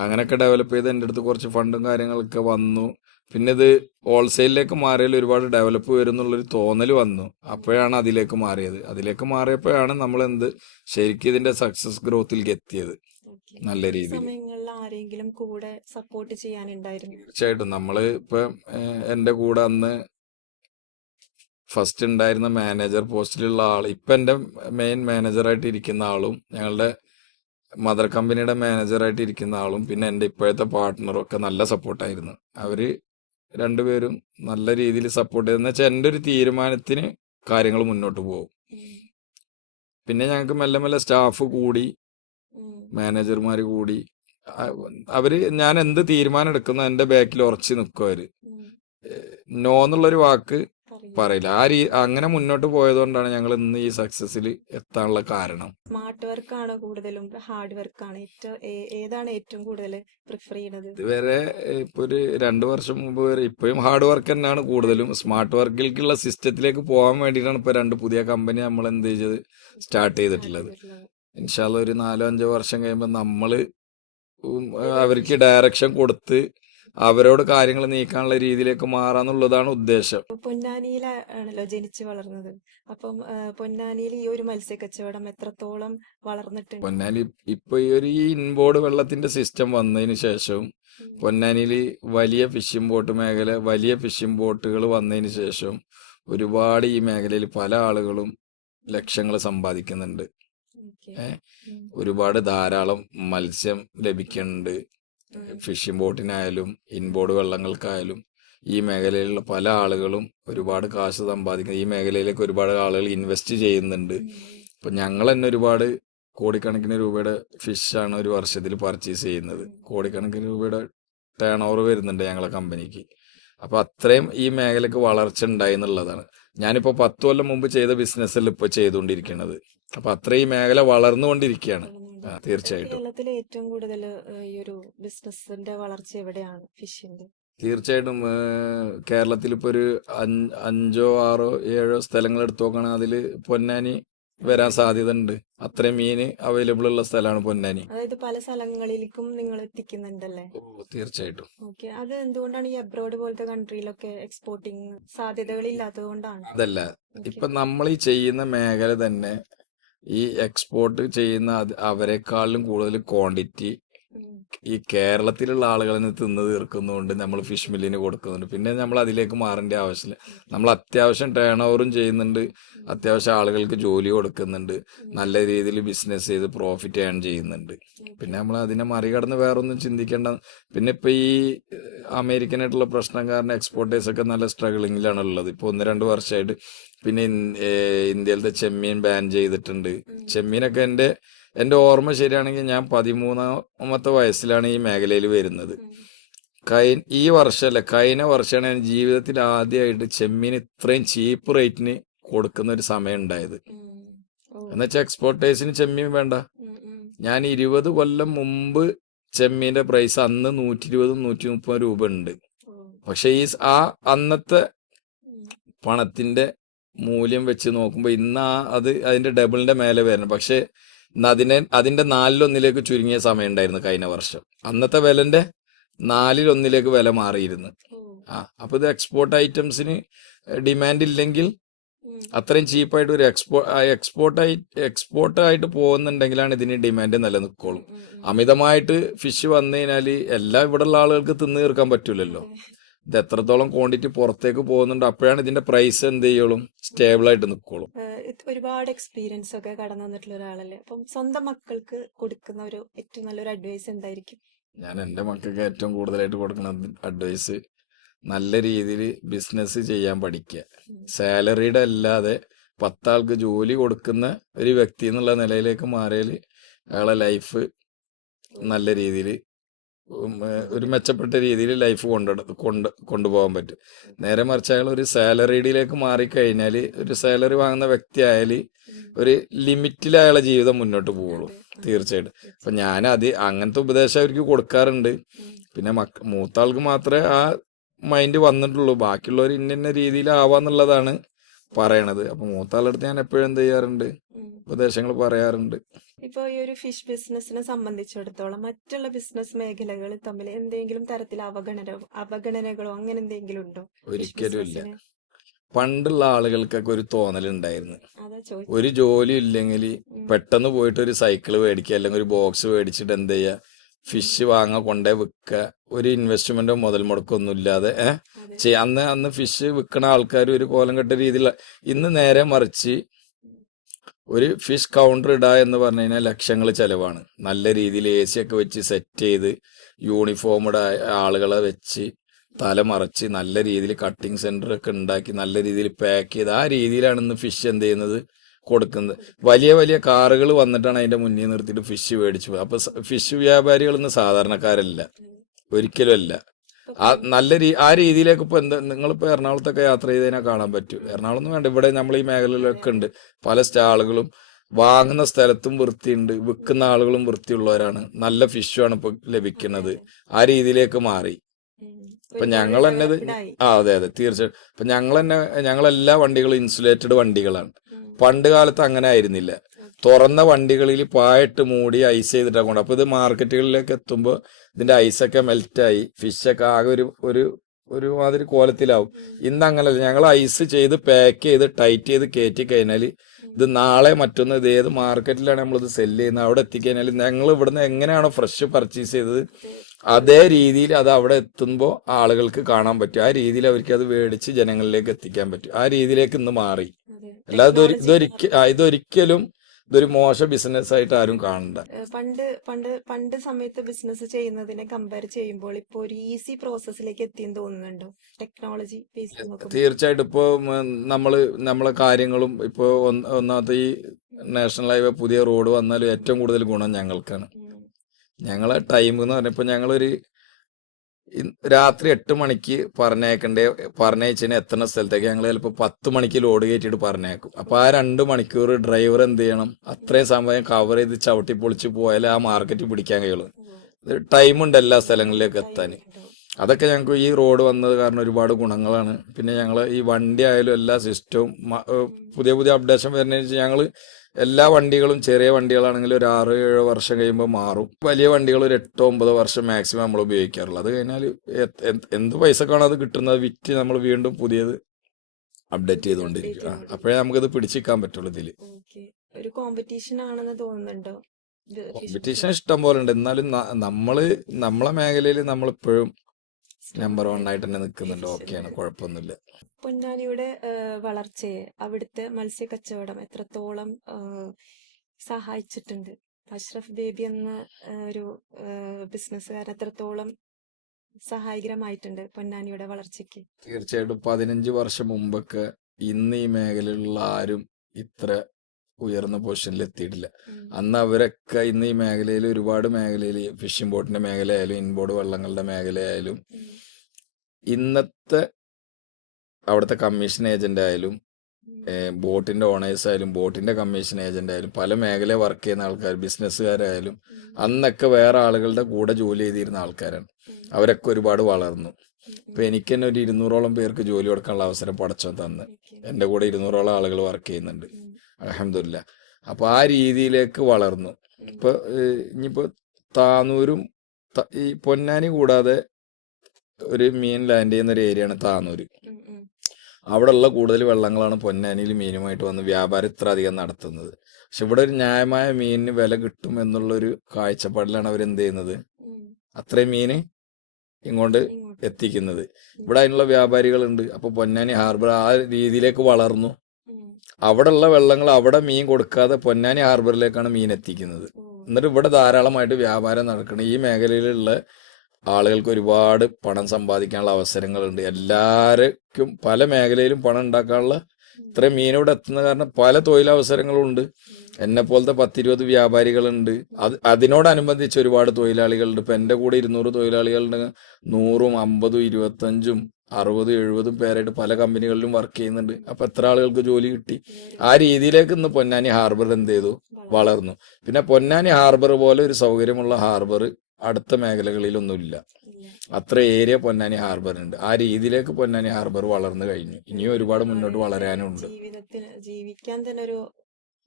അങ്ങനെയൊക്കെ ഡെവലപ്പ് ചെയ്ത് എൻ്റെ അടുത്ത് കുറച്ച് ഫണ്ടും കാര്യങ്ങളൊക്കെ വന്നു. പിന്നെ ഇത് ഹോൾസെയിലിലേക്ക് മാറിയാൽ ഒരുപാട് ഡെവലപ്പ് വരും എന്നുള്ളൊരു തോന്നൽ വന്നു. അപ്പോഴാണ് അതിലേക്ക് മാറിയത്. അതിലേക്ക് മാറിയപ്പോഴാണ് നമ്മൾ ശരിക്കും ഇതിന്റെ സക്സസ് ഗ്രോത്തിലേക്ക് എത്തിയത് നല്ല രീതിയിൽ. സമയങ്ങളിൽ ആരെങ്കിലും കൂടെ സപ്പോർട്ട് ചെയ്യാനുണ്ടായിരുന്നു? തീർച്ചയായിട്ടും. നമ്മള് ഇപ്പൊ എൻ്റെ കൂടെ അന്ന് ഫസ്റ്റ് ഉണ്ടായിരുന്ന മാനേജർ പോസ്റ്റിലുള്ള ആൾ, ഇപ്പൊ എൻ്റെ മെയിൻ മാനേജറായിട്ട് ഇരിക്കുന്ന ആളും, ഞങ്ങളുടെ മദർ കമ്പനിയുടെ മാനേജറായിട്ട് ഇരിക്കുന്ന ആളും, പിന്നെ എൻ്റെ ഇപ്പോഴത്തെ പാർട്ട്ണറും ഒക്കെ നല്ല സപ്പോർട്ടായിരുന്നു. അവര് രണ്ടുപേരും നല്ല രീതിയിൽ സപ്പോർട്ട് ചെയ്തെന്ന് വെച്ചാൽ എൻ്റെ ഒരു തീരുമാനത്തിന് കാര്യങ്ങൾ മുന്നോട്ട് പോകും. പിന്നെ ഞങ്ങൾക്ക് മെല്ലെ മെല്ലെ സ്റ്റാഫ് കൂടി, മാനേജർമാർ കൂടി. അവര് ഞാൻ എന്ത് തീരുമാനം എടുക്കുന്നു എൻ്റെ ബാക്കിൽ ഉറച്ചു നിൽക്കും. അവര് നോ എന്നുള്ളൊരു വാക്ക് പറയില്ല. അങ്ങനെ മുന്നോട്ട് പോയതുകൊണ്ടാണ് ഞങ്ങൾ ഇന്ന് ഈ സക്സസിൽ എത്താനുള്ള കാരണം. സ്മാർട്ട് വർക്ക് ആണോ കൂടുതലും ഹാർഡ് വർക്ക് ആണ് ഏതാണ് ഏറ്റവും കൂടുതൽ പ്രിഫർ ചെയ്യുന്നത്? ഇതുവരെ ഇപ്പൊ ഒരു 2 വർഷം മുമ്പ് വരെ ഇപ്പോഴും ഹാർഡ് വർക്ക് തന്നെയാണ് കൂടുതലും. സ്മാർട്ട് വർക്കിലേക്കുള്ള സിസ്റ്റത്തിലേക്ക് പോകാൻ വേണ്ടിയിട്ടാണ് ഇപ്പൊ 2 പുതിയ കമ്പനി നമ്മൾ എന്ത് ചെയ്തത് സ്റ്റാർട്ട് ചെയ്തിട്ടുള്ളത്. ഇൻഷാ അല്ലാഹ് ഒരു 4-5 വർഷം കഴിയുമ്പോൾ നമ്മള് അവർക്ക് ഡയറക്ഷൻ കൊടുത്ത് അവരോട് കാര്യങ്ങൾ നീക്കാനുള്ള രീതിയിലേക്ക് മാറാന്നുള്ളതാണ് ഉദ്ദേശം. പൊന്നാനിയിലാണല്ലോ ജനിച്ചു വളർന്നത്. അപ്പം പൊന്നാനിയിൽ ഈ ഒരു മത്സ്യ കച്ചവടം എത്രത്തോളം വളർന്നിട്ടുണ്ട്? പൊന്നാനി ഇപ്പൊ ഈ ഒരു ഇൻബോർഡ് വെള്ളത്തിന്റെ സിസ്റ്റം വന്നതിന് ശേഷവും, പൊന്നാനിയിൽ വലിയ ഫിഷിംഗ് ബോട്ട് മേഖല, വലിയ ഫിഷിംഗ് ബോട്ടുകൾ വന്നതിന് ശേഷം ഒരുപാട് ഈ മേഖലയിൽ പല ആളുകളും ലക്ഷങ്ങൾ സമ്പാദിക്കുന്നുണ്ട്. ഒരുപാട് ധാരാളം മത്സ്യം ലഭിക്കുന്നുണ്ട്. ഫിഷിംഗ് ബോട്ടിനായാലും ഇൻബോർഡ് വെള്ളങ്ങൾക്കായാലും ഈ മേഖലയിലുള്ള പല ആളുകളും ഒരുപാട് കാശ് സമ്പാദിക്കുന്നത്. ഈ മേഖലയിലേക്ക് ഒരുപാട് ആളുകൾ ഇൻവെസ്റ്റ് ചെയ്യുന്നുണ്ട്. അപ്പൊ ഞങ്ങൾ തന്നെ ഒരുപാട് കോടിക്കണക്കിന് രൂപയുടെ ഫിഷാണ് ഒരു വർഷത്തിൽ പർച്ചേസ് ചെയ്യുന്നത്. കോടിക്കണക്കിന് രൂപയുടെ ടേൺ ഓവർ വരുന്നുണ്ട് ഞങ്ങളെ കമ്പനിക്ക്. അപ്പൊ അത്രയും ഈ മേഖലക്ക് വളർച്ച ഉണ്ടായി എന്നുള്ളതാണ്. ഞാനിപ്പോ 10 കൊല്ലം മുമ്പ് ചെയ്ത ബിസിനസ്സല്ല ഇപ്പൊ ചെയ്തുകൊണ്ടിരിക്കുന്നത്. അപ്പൊ അത്രയും മേഖല വളർന്നുകൊണ്ടിരിക്കുകയാണ്. തീർച്ചയായിട്ടും. കേരളത്തിലെ ഏറ്റവും കൂടുതൽ ഈ ഒരു ബിസിനസിന്റെ വളർച്ച എവിടെയാണ് ഫിഷിന്റെ? തീർച്ചയായിട്ടും കേരളത്തിൽ ഇപ്പൊ ഒരു 5, 6, 7 സ്ഥലങ്ങൾ എടുത്തു നോക്കുകയാണെങ്കിൽ അതില് പൊന്നാനി വരാൻ സാധ്യത ഉണ്ട്. അത്രയും മീന് അവൈലബിൾ ഉള്ള സ്ഥലമാണ് പൊന്നാനി. അതായത് പല സ്ഥലങ്ങളിലേക്കും നിങ്ങൾ എത്തിക്കുന്നുണ്ടല്ലേ? തീർച്ചയായിട്ടും. ഓക്കെ, അത് എന്തുകൊണ്ടാണ് ഈ അബ്രോഡ് പോലത്തെ കൺട്രിയിലൊക്കെ എക്സ്പോർട്ടിങ് സാധ്യതകൾ ഇല്ലാത്തത് കൊണ്ടാണ്? അതല്ല, ഇപ്പൊ നമ്മൾ ഈ ചെയ്യുന്ന മേഖല തന്നെ ഈ എക്സ്പോർട്ട് ചെയ്യുന്ന അവരെക്കാളിലും കൂടുതൽ ക്വാണ്ടിറ്റി ഈ കേരളത്തിലുള്ള ആളുകളിൽ തിന്ന് തീർക്കുന്നതുകൊണ്ട് നമ്മൾ ഫിഷ് മില്ലിന് കൊടുക്കുന്നുണ്ട്. പിന്നെ നമ്മൾ അതിലേക്ക് മാറേണ്ട ആവശ്യമില്ല. നമ്മൾ അത്യാവശ്യം ടേൺ ഓവറും ചെയ്യുന്നുണ്ട്, അത്യാവശ്യം ആളുകൾക്ക് ജോലി കൊടുക്കുന്നുണ്ട്, നല്ല രീതിയിൽ ബിസിനസ് ചെയ്ത് പ്രോഫിറ്റ് ഏൺ ചെയ്യുന്നുണ്ട്. പിന്നെ നമ്മൾ അതിനെ മറികടന്ന് വേറൊന്നും ചിന്തിക്കേണ്ട. പിന്നെ ഇപ്പൊ ഈ അമേരിക്കനായിട്ടുള്ള പ്രശ്നം കാരണം എക്സ്പോർട്ടേഴ്സ് ഒക്കെ നല്ല സ്ട്രഗിളിങ്ങിലാണ് ഉള്ളത്. ഇപ്പൊ 1-2 വർഷമായിട്ട്. പിന്നെ ഇന്ത്യയിലത്തെ ചെമ്മീൻ ബാൻ ചെയ്തിട്ടുണ്ട്. ചെമ്മീനൊക്കെ എൻ്റെ ഓർമ്മ ശരിയാണെങ്കിൽ ഞാൻ 13ാമത്തെ വയസ്സിലാണ് ഈ മേഖലയിൽ വരുന്നത്. ഈ വർഷമല്ല, കഴിഞ്ഞ വർഷമാണ് ഞാൻ ജീവിതത്തിൽ ആദ്യമായിട്ട് ചെമ്മീൻ ഇത്രയും ചീപ്പ് റേറ്റിന് കൊടുക്കുന്ന ഒരു സമയം ഉണ്ടായത്. എന്നുവെച്ചാൽ എക്സ്പോർട്ടേഴ്സിന് ചെമ്മീൻ വേണ്ട. ഞാൻ 20 കൊല്ലം മുമ്പ് ചെമ്മീൻ്റെ പ്രൈസ് അന്ന് 120-130 രൂപ ഉണ്ട്. പക്ഷെ ആ അന്നത്തെ പണത്തിന്റെ മൂല്യം വെച്ച് നോക്കുമ്പോൾ ഇന്ന് അതിന്റെ ഡബിളിന്റെ മേലെ വരണം. പക്ഷെ ഇന്ന് അതിന്റെ 4/1 ചുരുങ്ങിയ സമയം ഉണ്ടായിരുന്നു കഴിഞ്ഞ വർഷം. അന്നത്തെ വിലന്റെ 4/1 വില മാറിയിരുന്നു. അപ്പൊ ഇത് എക്സ്പോർട്ട് ഐറ്റംസിന് ഡിമാൻഡ് ഇല്ലെങ്കിൽ അത്രയും ചീപ്പായിട്ട് ഒരു എക്സ്പോർട്ടായിട്ട് പോകുന്നുണ്ടെങ്കിലാണ് ഇതിന് ഡിമാൻഡ് നിലനിൽക്കുള്ളൂ. അമിതമായിട്ട് ഫിഷ് വന്നു കഴിഞ്ഞാൽ എല്ലാം ഇവിടെ ഉള്ള ആളുകൾക്ക് തിന്നു തീർക്കാൻ പറ്റൂലല്ലോ. ഇത് എത്രത്തോളം ക്വാണ്ടിറ്റി പുറത്തേക്ക് പോകുന്നുണ്ട്, അപ്പോഴാണ് ഇതിന്റെ പ്രൈസ് എന്ത് ചെയ്യുള്ളൂ, സ്റ്റേബിൾ ആയിട്ട് നിൽക്കുള്ളൂ. ഒരുപാട് എക്സ്പീരിയൻസ് ഒക്കെ കടന്നു വന്നിട്ടുള്ള ഒരാളല്ലേ, അപ്പം സ്വന്തം മക്കൾക്ക് കൊടുക്കുന്ന ഒരു ഏറ്റവും നല്ലൊരു അഡ്വൈസ് എന്തായിരിക്കും? ഞാൻ എൻ്റെ മക്കൾക്ക് ഏറ്റവും കൂടുതലായിട്ട് കൊടുക്കുന്ന അഡ്വൈസ് നല്ല രീതിയിൽ ബിസിനസ് ചെയ്യാൻ പഠിക്കുക. സാലറിയുടെ അല്ലാതെ 10 ആൾക്ക് ജോലി കൊടുക്കുന്ന ഒരു വ്യക്തി എന്നുള്ള നിലയിലേക്ക് മാറിയാൽ അയാളെ ലൈഫ് നല്ല രീതിയിൽ ഒരു മെച്ചപ്പെട്ട രീതിയിൽ ലൈഫ് കൊണ്ടുപോകാൻ പറ്റും. നേരെ മറിച്ച് അയാൾ ഒരു സാലറിയിലേക്ക് മാറിക്കഴിഞ്ഞാൽ, ഒരു സാലറി വാങ്ങുന്ന വ്യക്തി ആയാൽ ഒരു ലിമിറ്റിൽ അയാളെ ജീവിതം മുന്നോട്ട് പോവുള്ളൂ തീർച്ചയായിട്ടും. അപ്പം അങ്ങനത്തെ ഉപദേശം അവർക്ക് കൊടുക്കാറുണ്ട്. പിന്നെ മൂത്താൾക്ക് മാത്രമേ ആ മൈൻഡ് വന്നിട്ടുള്ളൂ, ബാക്കിയുള്ളവർ ഇന്ന രീതിയിലാവാന്നുള്ളതാണ് പറയണത്. അപ്പൊ മൂത്താളുടെ അടുത്ത് ഞാൻ എപ്പോഴും എന്ത് ചെയ്യാറുണ്ട്, ഉപദേശങ്ങൾ പറയാറുണ്ട്. ഇപ്പൊ ഈ ഒരു ഫിഷ് ബിസിനസിനെ സംബന്ധിച്ചിടത്തോളം മറ്റുള്ള ബിസിനസ് മേഖലകൾ തമ്മിൽ എന്തെങ്കിലും തരത്തിൽ അവഗണനകളോ അങ്ങനെ എന്തെങ്കിലും ഉണ്ടോ? ഒരിക്കലും ഇല്ല. പണ്ടുള്ള ആളുകൾക്കൊക്കെ ഒരു തോന്നലുണ്ടായിരുന്നു, ഒരു ജോലി ഇല്ലെങ്കിൽ പെട്ടെന്ന് പോയിട്ട് ഒരു സൈക്കിള് മേടിക്കുക, അല്ലെങ്കിൽ ഒരു ബോക്സ് മേടിച്ചിട്ട് എന്ത് ചെയ്യുക, ഫിഷ് വാങ്ങാൻ കൊണ്ടേ വിൽക്കുക, ഒരു ഇൻവെസ്റ്റ്മെന്റോ മുതൽ മുടക്കൊന്നും ഇല്ലാതെ അന്ന് ഫിഷ് വിൽക്കണ ആൾക്കാർ ഒരു കോലം കെട്ട രീതിയിലുള്ള. ഇന്ന് നേരെ മറിച്ച് ഒരു ഫിഷ് കൗണ്ടർ ഇടുക എന്ന് പറഞ്ഞു കഴിഞ്ഞാൽ ലക്ഷങ്ങൾ ചെലവാണ്. നല്ല രീതിയിൽ AC ഒക്കെ വെച്ച് സെറ്റ് ചെയ്ത് യൂണിഫോംഡ് ആളുകളെ വെച്ച് തലമറച്ച് നല്ല രീതിയിൽ കട്ടിങ് സെന്റർ ഒക്കെ ഉണ്ടാക്കി നല്ല രീതിയിൽ പാക്ക് ചെയ്ത് ആ രീതിയിലാണ് ഇന്ന് ഫിഷ് എന്ത് ചെയ്യുന്നത്, കൊടുക്കുന്നത്. വലിയ വലിയ കാറുകൾ വന്നിട്ടാണ് അതിന്റെ മുന്നിൽ നിർത്തിയിട്ട് ഫിഷ് മേടിച്ചു പോകുക. അപ്പൊ ഫിഷ് വ്യാപാരികളൊന്നും സാധാരണക്കാരല്ല, ഒരിക്കലും അല്ല. ആ രീതിയിലേക്ക് ഇപ്പൊ നിങ്ങളിപ്പോ എറണാകുളത്തൊക്കെ യാത്ര ചെയ്തതിനെ കാണാൻ പറ്റും. എറണാകുളം എന്ന് വേണ്ട, ഇവിടെ നമ്മൾ ഈ മേഖലയിലൊക്കെ ഉണ്ട് പല സ്റ്റാളുകളും. വാങ്ങുന്ന സ്ഥലത്തും വൃത്തിയുണ്ട്, വിൽക്കുന്ന ആളുകളും വൃത്തിയുള്ളവരാണ്, നല്ല ഫിഷുമാണ് ഇപ്പൊ ലഭിക്കുന്നത്. ആ രീതിയിലേക്ക് മാറി. ഇപ്പൊ ഞങ്ങൾ തന്നെ അതെ തീർച്ചയായിട്ടും. ഇപ്പൊ ഞങ്ങളെല്ലാ വണ്ടികളും ഇൻസുലേറ്റഡ് വണ്ടികളാണ്. പണ്ട് കാലത്ത് അങ്ങനെ ആയിരുന്നില്ല, തുറന്ന വണ്ടികളിൽ പായിട്ട് മൂടി ഐസ് ചെയ്തിട്ടാണ് കൊണ്ട്. അപ്പൊ ഇത് മാർക്കറ്റുകളിലേക്ക് എത്തുമ്പോൾ ഇതിന്റെ ഐസൊക്കെ മെൽറ്റായി ഫിഷൊക്കെ ആകെ ഒരു മാതിരി കോലത്തിലാവും. ഇന്ന് അങ്ങനല്ല, ഞങ്ങൾ ഐസ് ചെയ്ത് പാക്ക് ചെയ്ത് ടൈറ്റ് ചെയ്ത് കയറ്റി കഴിഞ്ഞാൽ ഇത് നാളെ മറ്റൊന്ന് ഇത് ഏത് മാർക്കറ്റിലാണ് നമ്മളിത് സെല്ല് ചെയ്യുന്നത് അവിടെ എത്തിക്കഴിഞ്ഞാൽ ഞങ്ങൾ ഇവിടുന്ന് എങ്ങനെയാണോ ഫ്രഷ് പർച്ചേസ് ചെയ്തത് അതേ രീതിയിൽ അത് അവിടെ എത്തുമ്പോൾ ആളുകൾക്ക് കാണാൻ പറ്റും. ആ രീതിയിൽ അവർക്ക് അത് മേടിച്ച് ജനങ്ങളിലേക്ക് എത്തിക്കാൻ പറ്റും. ആ രീതിയിലേക്ക് ഇന്ന് മാറി. അല്ലാതെ ഇതൊരിക്കലും ഇതൊരു മോശം ബിസിനസ് ആയിട്ട് ആരും കാണണ്ട. പണ്ട് സമയത്ത് ബിസിനസ് ചെയ്യുന്നതിനെ കമ്പയർ ചെയ്യുമ്പോൾ ഇപ്പോൾ ഒരു ഈസി പ്രോസസ്സിലേക്ക് എത്തിയെന്ന് തോന്നുന്നുണ്ടോ ടെക്നോളജി? തീർച്ചയായിട്ടും. ഇപ്പോ നമ്മളെ കാര്യങ്ങളും ഇപ്പോ ഒന്നാമത്തെ ഈ നാഷണൽ ഹൈവേ പുതിയ റോഡ് വന്നാലും ഏറ്റവും കൂടുതൽ ഗുണം ഞങ്ങൾക്കാണ്. ഞങ്ങളെ ടൈം എന്ന് പറഞ്ഞപ്പോൾ ഞങ്ങളൊരു രാത്രി 8 മണിക്ക് പറഞ്ഞയച്ചതിന് എത്തുന്ന സ്ഥലത്തേക്ക് ഞങ്ങൾ ചിലപ്പോൾ 10 മണിക്ക് ലോഡ് കയറ്റിയിട്ട് പറഞ്ഞേക്കും. അപ്പൊ ആ 2 മണിക്കൂർ ഡ്രൈവർ എന്ത് ചെയ്യണം, അത്രയും സമയം കവർ ചെയ്ത് ചവിട്ടി പൊളിച്ച് പോയാലേ ആ മാർക്കറ്റ് പിടിക്കാൻ കഴിയുള്ളൂ. ടൈമുണ്ട് എല്ലാ സ്ഥലങ്ങളിലേക്ക് എത്താൻ. അതൊക്കെ ഞങ്ങൾക്ക് ഈ റോഡ് വന്നത് കാരണം ഒരുപാട് ഗുണങ്ങളാണ്. പിന്നെ ഞങ്ങൾ ഈ വണ്ടി ആയാലും എല്ലാ സിസ്റ്റവും പുതിയ അപ്ഡേഷൻ വരുന്നതെന്ന് വെച്ചാൽ ഞങ്ങൾ എല്ലാ വണ്ടികളും ചെറിയ വണ്ടികളാണെങ്കിൽ ഒരു 6-7 വർഷം കഴിയുമ്പോൾ മാറും. വലിയ വണ്ടികൾ ഒരു 8-9 വർഷം മാക്സിമം നമ്മൾ ഉപയോഗിക്കാറുള്ളൂ. അത് കഴിഞ്ഞാൽ എന്ത് പൈസക്കാണ് അത് കിട്ടുന്നത് വിറ്റ് നമ്മൾ വീണ്ടും പുതിയത് അപ്ഡേറ്റ് ചെയ്തുകൊണ്ടിരിക്കുക. അപ്പോഴേ നമുക്കത് പിടിച്ചിരിക്കാൻ പറ്റുള്ളൂ. ഇതിൽ ഒരു കോമ്പറ്റീഷൻ ആണെന്ന് തോന്നുന്നുണ്ടോ? കോമ്പറ്റീഷൻ ഇഷ്ടം പോലെ ഉണ്ട്. എന്നാലും നമ്മളെ മേഖലയിൽ നമ്മളിപ്പോഴും നമ്പർ 1 ആയിട്ട് തന്നെ നിൽക്കുന്നുണ്ട്. ഓക്കെയാണ്, കുഴപ്പമൊന്നുമില്ല. പൊന്നാനിയുടെ വളർച്ചയെ അവിടുത്തെ മത്സ്യ കച്ചവടം എത്രത്തോളം സഹായിച്ചിട്ടുണ്ട്? അഷ്റഫ് ബേബി എന്ന ഒരു ബിസിനസ്സുകാരൻ എത്രത്തോളം സഹായകരമായിട്ടുണ്ട് പൊന്നാനിയുടെ വളർച്ചയ്ക്ക്? തീർച്ചയായിട്ടും. 15 വർഷം മുമ്പൊക്കെ ഇന്ന് ഈ മേഖലയിലുള്ള ആരും ഇത്ര ഉയർന്ന പൊസിഷനിൽ എത്തിയിട്ടില്ല. അന്ന് അവരൊക്കെ ഇന്ന് ഈ മേഖലയിൽ ഒരുപാട് മേഖലയിൽ ഫിഷിംഗ് ബോട്ടിന്റെ മേഖലയായാലും ഇൻബോർഡ് വള്ളങ്ങളുടെ ബോട്ടിൻ്റെ ഓണേഴ്സ് ആയാലും ബോട്ടിൻ്റെ കമ്മീഷൻ ഏജൻ്റ് ആയാലും പല മേഖലയിൽ വർക്ക് ചെയ്യുന്ന ആൾക്കാർ, ബിസിനസ്സുകാരായാലും അന്നൊക്കെ വേറെ ആളുകളുടെ കൂടെ ജോലി ചെയ്തിരുന്ന ആൾക്കാരാണ്. അവരൊക്കെ ഒരുപാട് വളർന്നു. ഇപ്പം എനിക്ക് തന്നെ ഒരു 200ഓളം പേർക്ക് ജോലി കൊടുക്കാനുള്ള അവസരം പടച്ചോൻ തന്ന്. എൻ്റെ കൂടെ 200ഓളം ആളുകൾ വർക്ക് ചെയ്യുന്നുണ്ട്, അൽഹംദുലില്ലാ. അപ്പോൾ ആ രീതിയിലേക്ക് വളർന്നു. ഇപ്പോൾ ഇനിയിപ്പോൾ താനൂരും ഈ പൊന്നാനി കൂടാതെ ഒരു മീൻ ലാൻഡ് ചെയ്യുന്ന ഒരു ഏരിയയാണ് താനൂർ. അവിടെയുള്ള കൂടുതൽ വെള്ളങ്ങളാണ് പൊന്നാനിയിൽ മീനുമായിട്ട് വന്ന് വ്യാപാരം ഇത്ര അധികം നടത്തുന്നത്. പക്ഷെ ഇവിടെ ഒരു ന്യായമായ മീനിന് വില കിട്ടും എന്നുള്ളൊരു കാഴ്ചപ്പാടിലാണ് അവരെന്ത് ചെയ്യുന്നത്, അത്രയും മീന് ഇങ്ങോട്ട് എത്തിക്കുന്നത്. ഇവിടെ അതിനുള്ള വ്യാപാരികളുണ്ട്. അപ്പോൾ പൊന്നാനി ഹാർബർ ആ രീതിയിലേക്ക് വളർന്നു. അവിടെയുള്ള വെള്ളങ്ങൾ അവിടെ മീൻ കൊടുക്കാതെ പൊന്നാനി ഹാർബറിലേക്കാണ് മീൻ എത്തിക്കുന്നത്. എന്നിട്ട് ഇവിടെ ധാരാളമായിട്ട് വ്യാപാരം നടക്കണം. ഈ മേഖലയിലുള്ള ആളുകൾക്ക് ഒരുപാട് പണം സമ്പാദിക്കാനുള്ള അവസരങ്ങളുണ്ട്. എല്ലാവർക്കും പല മേഖലയിലും പണം ഉണ്ടാക്കാനുള്ള ഇത്രയും മീനിവിടെ എത്തുന്ന കാരണം പല തൊഴിലവസരങ്ങളുണ്ട്. എന്നെ പോലത്തെ 10-20 വ്യാപാരികളുണ്ട്. അതിനോടനുബന്ധിച്ച് ഒരുപാട് തൊഴിലാളികളുണ്ട്. ഇപ്പം എൻ്റെ കൂടെ 200 തൊഴിലാളികളുണ്ട്. 100ഉം 50ഉം 25ഉം 60ഉം 70ഉം പേരായിട്ട് പല കമ്പനികളിലും വർക്ക് ചെയ്യുന്നുണ്ട്. അപ്പം എത്ര ആളുകൾക്ക് ജോലി കിട്ടി. ആ രീതിയിലേക്ക് ഇന്ന് പൊന്നാനി ഹാർബർ എന്ത് ചെയ്തു, വളർന്നു. പിന്നെ പൊന്നാനി ഹാർബർ പോലെ ഒരു സൗകര്യമുള്ള ഹാർബർ അടുത്ത മേഖലകളിലൊന്നുമില്ല. അത്ര ഏരിയ പൊന്നാനി ഹാർബറുണ്ട്. ആ രീതിയിലേക്ക് പൊന്നാനി ഹാർബർ വളർന്നു കഴിഞ്ഞു. ഇനിയും ഒരുപാട് മുന്നോട്ട് വളരാനുണ്ട്. ജീവിതത്തിന് ജീവിക്കാൻ തന്നെ ഒരു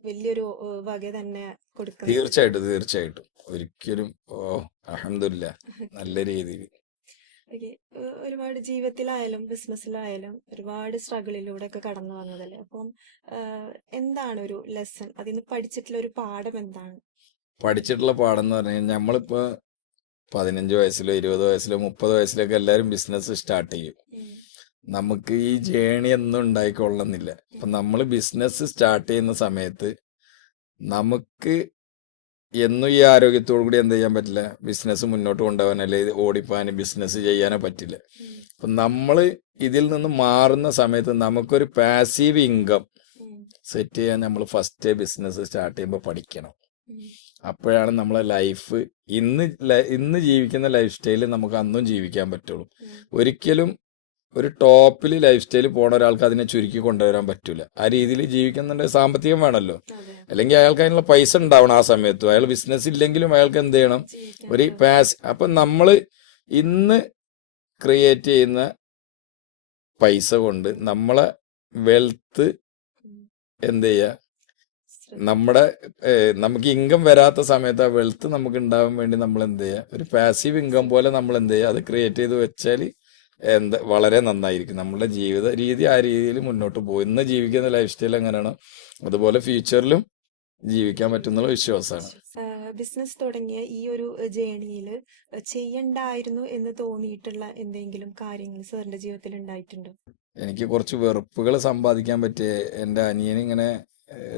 വലിയൊരു വക തന്നെ കൊടുക്കണം. തീർച്ചയായിട്ടും ഒരിക്കലും അൽഹംദുലില്ലാ നല്ല രീതിയിൽ. ഒരുപാട് ജീവിതത്തിലായാലും ബിസിനസ്സിലായാലും ഒരുപാട് സ്ട്രഗിളിലൂടെ ഒക്കെ കടന്നു വന്നതല്ലേ. അപ്പം എന്താണ് ഒരു ലെസൺ, അതിന് പഠിച്ചിട്ടുള്ള ഒരു പാഠം എന്താണ്? പഠിച്ചിട്ടുള്ള പാഠം എന്ന് പറഞ്ഞു കഴിഞ്ഞാൽ നമ്മളിപ്പോൾ 15 വയസ്സിലോ 20 വയസ്സിലോ 30 വയസ്സിലൊക്കെ എല്ലാവരും ബിസിനസ് സ്റ്റാർട്ട് ചെയ്യും. നമുക്ക് ഈ ജേണി ഒന്നും ഉണ്ടായിക്കൊള്ളുന്നില്ല. അപ്പം നമ്മൾ ബിസിനസ് സ്റ്റാർട്ട് ചെയ്യുന്ന സമയത്ത് നമുക്ക് എന്നും ഈ ആരോഗ്യത്തോടു കൂടി എന്ത് ചെയ്യാൻ പറ്റില്ല, ബിസിനസ് മുന്നോട്ട് കൊണ്ടുപോകാൻ അല്ലെങ്കിൽ ഓടിപ്പോകാൻ ബിസിനസ് ചെയ്യാനോ പറ്റില്ല. അപ്പം നമ്മൾ ഇതിൽ നിന്ന് മാറുന്ന സമയത്ത് നമുക്കൊരു പാസീവ് ഇൻകം സെറ്റ് ചെയ്യാൻ നമ്മൾ ഫസ്റ്റ് ബിസിനസ് സ്റ്റാർട്ട് ചെയ്യുമ്പോൾ പഠിക്കണം. അപ്പോഴാണ് നമ്മളെ ലൈഫ് ഇന്ന് ജീവിക്കുന്ന ലൈഫ് സ്റ്റൈലിൽ നമുക്ക് അന്നും ജീവിക്കാൻ പറ്റുള്ളൂ. ഒരിക്കലും ഒരു ടോപ്പിൽ ലൈഫ് സ്റ്റൈൽ പോണ ഒരാൾക്ക് അതിനെ ചുരുക്കി കൊണ്ടുവരാൻ പറ്റൂല. ആ രീതിയിൽ ജീവിക്കുന്നുണ്ടെങ്കിൽ സാമ്പത്തികം വേണമല്ലോ, അല്ലെങ്കിൽ അയാൾക്ക് അതിനുള്ള പൈസ ഉണ്ടാവണം. ആ സമയത്ത് അയാൾ ബിസിനസ് ഇല്ലെങ്കിലും അയാൾക്ക് എന്ത് ചെയ്യണം, ഒരു അപ്പം നമ്മൾ ഇന്ന് ക്രിയേറ്റ് ചെയ്യുന്ന പൈസ കൊണ്ട് നമ്മളെ വെൽത്ത് എന്ത് ചെയ്യുക, നമുക്ക് ഇൻകം വരാത്ത സമയത്ത് ആ വെൽത്ത് നമുക്ക് ഉണ്ടാവാൻ വേണ്ടി നമ്മൾ എന്ത് ചെയ്യുക, ഒരു പാസീവ് ഇൻകം പോലെ നമ്മൾ എന്ത് ചെയ്യുക, അത് ക്രിയേറ്റ് ചെയ്ത് വെച്ചാൽ വളരെ നന്നായിരിക്കും. നമ്മുടെ ജീവിത രീതി ആ രീതിയിൽ മുന്നോട്ട് പോകും. ഇന്ന് ജീവിക്കുന്ന ലൈഫ് സ്റ്റൈൽ എങ്ങനെയാണോ അതുപോലെ ഫ്യൂച്ചറിലും ജീവിക്കാൻ പറ്റുന്നുള്ള വിശ്വാസമാണ്. ബിസിനസ് തുടങ്ങിയ ഈ ഒരു ജേണിയിൽ ചെയ്യണ്ടായിരുന്നു എന്ന് തോന്നിയിട്ടുള്ള എന്തെങ്കിലും കാര്യങ്ങൾ സാറിന്റെ ജീവിതത്തിൽ ഉണ്ടായിട്ടുണ്ടോ? എനിക്ക് കുറച്ച് വെറുപ്പുകൾ സമ്പാദിക്കാൻ പറ്റിയ എൻ്റെ അനിയനിങ്ങനെ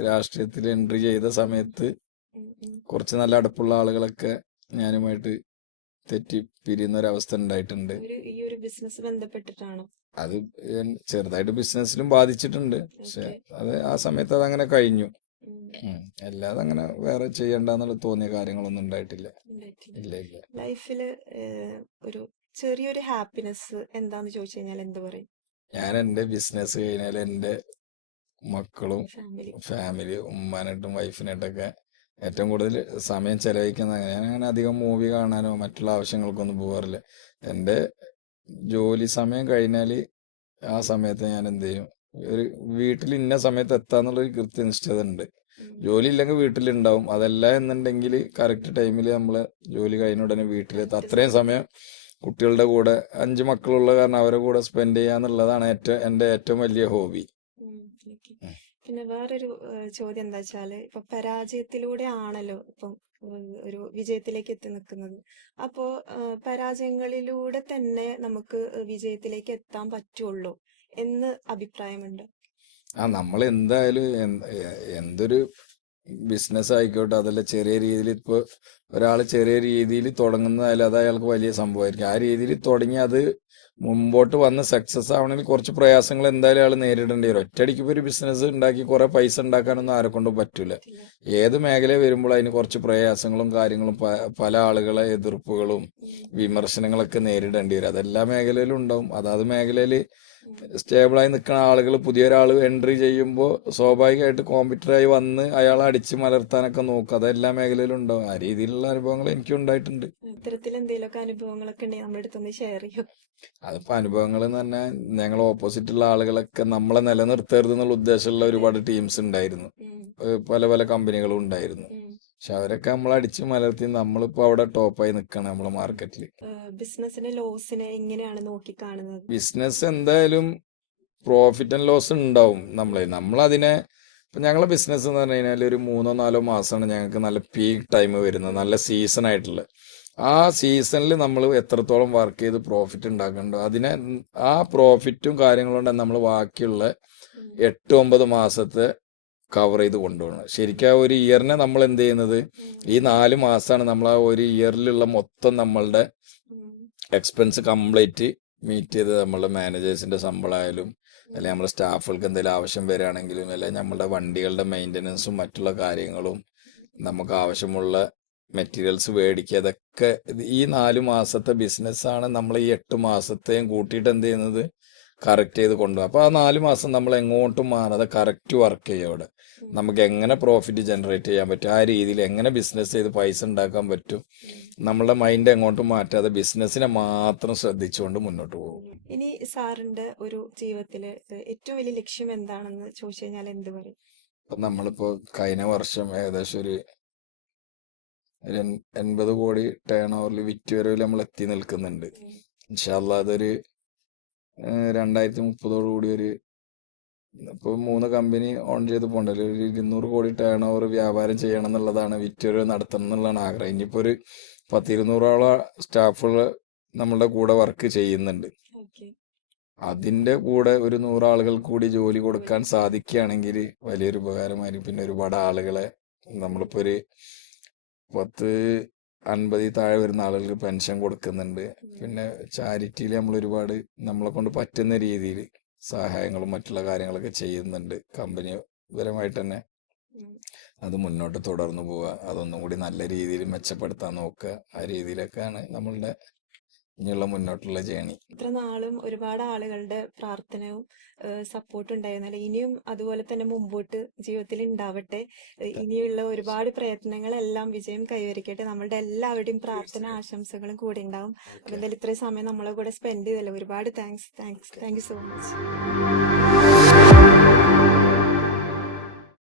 രാഷ്ട്രീയത്തിൽ എൻട്രി ചെയ്ത സമയത്ത് കുറച്ച് നല്ല അടുപ്പുള്ള ആളുകളൊക്കെ ഞാനുമായിട്ട് തെറ്റി പിരിയുന്ന ഒരവസ്ഥ ഉണ്ടായിട്ടുണ്ട്. ഈ ഒരു ബിസിനസ് ബന്ധപ്പെട്ടിട്ടാണോ? അത് ചെറുതായിട്ട് ബിസിനസ്സിലും ബാധിച്ചിട്ടുണ്ട്. പക്ഷെ അത് ആ സമയത്ത് അതങ്ങനെ കഴിഞ്ഞു. അല്ലാതെ അങ്ങനെ വേറെ ചെയ്യണ്ടെന്നുള്ള തോന്നിയ കാര്യങ്ങളൊന്നും ഉണ്ടായിട്ടില്ല. ഇല്ല. ലൈഫില് ഒരു ചെറിയൊരു ഹാപ്പിനെസ് എന്താന്ന് ചോദിച്ചു കഴിഞ്ഞാൽ എന്ത് പറയും? ഞാൻ എൻ്റെ ബിസിനസ് കഴിഞ്ഞാൽ എൻ്റെ മക്കളും ഫാമിലി ഉമ്മാനായിട്ടും വൈഫിനായിട്ടൊക്കെ ഏറ്റവും കൂടുതൽ സമയം ചെലവഴിക്കുന്ന. ഞാൻ അങ്ങനെ അധികം മൂവി കാണാനോ മറ്റുള്ള ആവശ്യങ്ങൾക്കൊന്നും പോകാറില്ല. എൻ്റെ ജോലി സമയം കഴിഞ്ഞാൽ ആ സമയത്ത് ഞാൻ എന്ത് ചെയ്യും, ഒരു വീട്ടിൽ ഇന്ന സമയത്ത് എത്താന്നുള്ളൊരു കൃത്യനിഷ്ഠത ഉണ്ട്. ജോലി ഇല്ലെങ്കിൽ വീട്ടിലുണ്ടാവും. അതല്ല എന്നുണ്ടെങ്കിൽ കറക്റ്റ് ടൈമിൽ നമ്മൾ ജോലി കഴിഞ്ഞ ഉടനെ വീട്ടിലെത്തും. അത്രയും സമയം കുട്ടികളുടെ കൂടെ, 5 മക്കളുള്ള കാരണം അവരുടെ കൂടെ സ്പെൻഡ് ചെയ്യാന്നുള്ളതാണ് എൻ്റെ ഏറ്റവും വലിയ ഹോബി. പിന്നെ വേറൊരു ചോദ്യം എന്താ വെച്ചാല്, ഇപ്പൊ പരാജയത്തിലൂടെ ആണല്ലോ ഇപ്പം ഒരു വിജയത്തിലേക്ക് എത്തി നിൽക്കുന്നത്. അപ്പോ പരാജയങ്ങളിലൂടെ തന്നെ നമുക്ക് വിജയത്തിലേക്ക് എത്താൻ പറ്റുള്ളൂ എന്ന് അഭിപ്രായമുണ്ട്. നമ്മൾ എന്തായാലും എന്തൊരു ബിസിനസ് ആയിക്കോട്ടെ, അതല്ല ചെറിയ രീതിയിൽ ഇപ്പോൾ ഒരാൾ ചെറിയ രീതിയിൽ തുടങ്ങുന്നതായാലും അത് അയാൾക്ക് വലിയ സംഭവമായിരിക്കും. ആ രീതിയിൽ തുടങ്ങി അത് മുമ്പോട്ട് വന്ന് സക്സസ് ആവണമെങ്കിൽ കുറച്ച് പ്രയാസങ്ങൾ എന്തായാലും ആൾ നേരിടേണ്ടി വരും. ഒറ്റയടിക്ക് ഒരു ബിസിനസ് ഉണ്ടാക്കി കുറെ പൈസ ഉണ്ടാക്കാനൊന്നും ആരെ കൊണ്ടും പറ്റൂല. ഏത് മേഖല വരുമ്പോൾ അതിന് കുറച്ച് പ്രയാസങ്ങളും കാര്യങ്ങളും പല ആളുകളെ എതിർപ്പുകളും വിമർശനങ്ങളൊക്കെ നേരിടേണ്ടി വരും. അതെല്ലാ മേഖലയിലും ഉണ്ടാവും. അതാത് മേഖലയിൽ സ്റ്റേബിളായി നിൽക്കുന്ന ആളുകൾ പുതിയൊരാൾ എൻട്രി ചെയ്യുമ്പോൾ സ്വാഭാവികമായിട്ട് കോമ്പറ്റീറ്ററായി വന്ന് അയാളെ അടിച്ച് മലർത്താനൊക്കെ നോക്കും. അത് എല്ലാ മേഖലയിലും ഉണ്ടാവും. ആ രീതിയിലുള്ള അനുഭവങ്ങൾ എനിക്കും ഉണ്ടായിട്ടുണ്ട്. ഇത്തരത്തിൽ എന്തെങ്കിലുമൊക്കെ അനുഭവങ്ങളൊക്കെ ഉണ്ടെങ്കിൽ നമ്മുടെ അടുത്തൊന്ന് ഷെയർ ചെയ്യും. അതിപ്പോൾ അനുഭവങ്ങൾ എന്ന് പറഞ്ഞാൽ ഞങ്ങൾ ഓപ്പോസിറ്റുള്ള ആളുകളൊക്കെ നമ്മളെ നിലനിർത്തരുത് എന്നുള്ള ഉദ്ദേശമുള്ള ഒരുപാട് ടീംസ് ഉണ്ടായിരുന്നു. പല പല കമ്പനികളും ഉണ്ടായിരുന്നു. പക്ഷെ അവരൊക്കെ നമ്മളെ അടിച്ച് മലർത്തി നമ്മളിപ്പോൾ അവിടെ ടോപ്പായി നിൽക്കണം നമ്മളെ മാർക്കറ്റിൽ. ബിസിനസിന്റെ ലോസിനെ എങ്ങനെയാണ് നോക്കിക്കാണുന്നത്? ബിസിനസ് എന്തായാലും പ്രോഫിറ്റ് ആൻഡ് ലോസ് ഉണ്ടാവും. നമ്മളതിനെ ഇപ്പം ഞങ്ങളെ ബിസിനസ് എന്ന് പറഞ്ഞു കഴിഞ്ഞാൽ ഒരു 3-4 മാസമാണ് ഞങ്ങൾക്ക് നല്ല പീക്ക് ടൈം വരുന്നത്, നല്ല സീസൺ ആയിട്ടുള്ള. ആ സീസണിൽ നമ്മൾ എത്രത്തോളം വർക്ക് ചെയ്ത് പ്രോഫിറ്റ് ഉണ്ടാക്കുന്നുണ്ടോ ആ പ്രോഫിറ്റും കാര്യങ്ങളും കൊണ്ട് നമ്മൾ ബാക്കിയുള്ള 8-9 മാസത്തെ കവർ ചെയ്ത് കൊണ്ടുപോകണം. ശരിക്കും ആ ഒരു ഇയറിനെ നമ്മൾ എന്ത് ചെയ്യുന്നത്, ഈ 4 മാസമാണ് നമ്മൾ ആ ഒരു ഇയറിലുള്ള മൊത്തം നമ്മളുടെ എക്സ്പെൻസ് കംപ്ലീറ്റ് മീറ്റ് ചെയ്ത് നമ്മളുടെ മാനേജേഴ്സിന്റെ ശമ്പളമായാലും അല്ലെങ്കിൽ നമ്മുടെ സ്റ്റാഫുകൾക്ക് എന്തെങ്കിലും ആവശ്യം വരികയാണെങ്കിലും അല്ലെങ്കിൽ നമ്മുടെ വണ്ടികളുടെ മെയിൻ്റനൻസും മറ്റുള്ള കാര്യങ്ങളും നമുക്ക് ആവശ്യമുള്ള മെറ്റീരിയൽസ് മേടിക്കുക, അതൊക്കെ ഈ 4 മാസത്തെ ബിസിനസ്സാണ് നമ്മൾ ഈ 8 മാസത്തെയും കൂട്ടിയിട്ട് എന്ത് ചെയ്യുന്നത് കറക്റ്റ് ചെയ്ത് കൊണ്ടുപോകും. അപ്പോൾ ആ 4 മാസം നമ്മൾ എങ്ങോട്ടും മാറാതെ കറക്റ്റ് വർക്ക് ചെയ്യും. അവിടെ നമുക്ക് എങ്ങനെ പ്രോഫിറ്റ് ജനറേറ്റ് ചെയ്യാൻ പറ്റും, ആ രീതിയിൽ എങ്ങനെ ബിസിനസ് ചെയ്ത് പൈസ ഉണ്ടാക്കാൻ പറ്റും, നമ്മളുടെ മൈൻഡ് എങ്ങോട്ടും മാറ്റാതെ ബിസിനസ്സിനെ മാത്രം ശ്രദ്ധിച്ചുകൊണ്ട് മുന്നോട്ട് പോകും. ഇനി സാറിന്റെ ഒരു ജീവിതത്തില് ഏറ്റവും വലിയ ലക്ഷ്യം എന്താണെന്ന് ചോദിച്ചു കഴിഞ്ഞാൽ എന്ത് പറയും? അപ്പം നമ്മളിപ്പോൾ കഴിഞ്ഞ വർഷം ഏകദേശം ഒരു 80 കോടി ടേൺ ഓവറിൽ വിറ്റ് വരവിൽ നമ്മൾ എത്തി നിൽക്കുന്നുണ്ട്. ഇൻഷാ അള്ളാ അതൊരു 2030 ഒരു ഇപ്പോൾ 3 കമ്പനി ഓൺ ചെയ്ത് പോകണ്ടല്ലോ, ഒരു 200 കോടി ടേൺ ഓവർ വ്യാപാരം ചെയ്യണം എന്നുള്ളതാണ്, വിറ്റ് വരവ് നടത്തണം എന്നുള്ളതാണ് ആഗ്രഹം. ഇനിയിപ്പോൾ ഒരു 10-200ഓളം സ്റ്റാഫുകൾ നമ്മളുടെ കൂടെ വർക്ക് ചെയ്യുന്നുണ്ട്. അതിൻ്റെ കൂടെ ഒരു 100 ആളുകൾ കൂടി ജോലി കൊടുക്കാൻ സാധിക്കുകയാണെങ്കിൽ വലിയൊരു ഉപകാരമായിരിക്കും. പിന്നെ ഒരുപാട് ആളുകളെ നമ്മളിപ്പോൾ ഒരു 50 താഴെ വരുന്ന ആളുകൾക്ക് പെൻഷൻ കൊടുക്കുന്നുണ്ട്. പിന്നെ ചാരിറ്റിയിൽ നമ്മൾ ഒരുപാട് നമ്മളെ കൊണ്ട് പറ്റുന്ന രീതിയിൽ സഹായങ്ങളും മറ്റുള്ള കാര്യങ്ങളൊക്കെ ചെയ്യുന്നുണ്ട്. കമ്പനി പരമായിട്ട് തന്നെ അത് മുന്നോട്ട് തുടർന്നു പോവുക, അതൊന്നും കൂടി നല്ല രീതിയിൽ മെച്ചപ്പെടുത്താൻ നോക്കുക. ആ രീതിയിലൊക്കെയാണ് നമ്മളുടെ ഇനിയുള്ള മുന്നോട്ടുള്ള ജേണി. ഇത്ര നാളും ഒരുപാട് ആളുകളുടെ പ്രാർത്ഥനയും സപ്പോർട്ടും ഉണ്ടായിരുന്നല്ലോ. ഇനിയും അതുപോലെ തന്നെ മുമ്പോട്ട് ജീവിതത്തിൽ ഉണ്ടാവട്ടെ. ഇനിയുള്ള ഒരുപാട് പ്രയത്നങ്ങളെല്ലാം വിജയം കൈവരിക്കട്ടെ. നമ്മളുടെ എല്ലാവരുടെയും പ്രാർത്ഥന ആശംസകളും കൂടെ ഉണ്ടാവും. അപ്പൊ എന്തായാലും ഇത്രയും സമയം നമ്മളെ കൂടെ സ്പെൻഡ് ചെയ്തല്ലോ, ഒരുപാട് താങ്ക് യു സോ മച്ച്.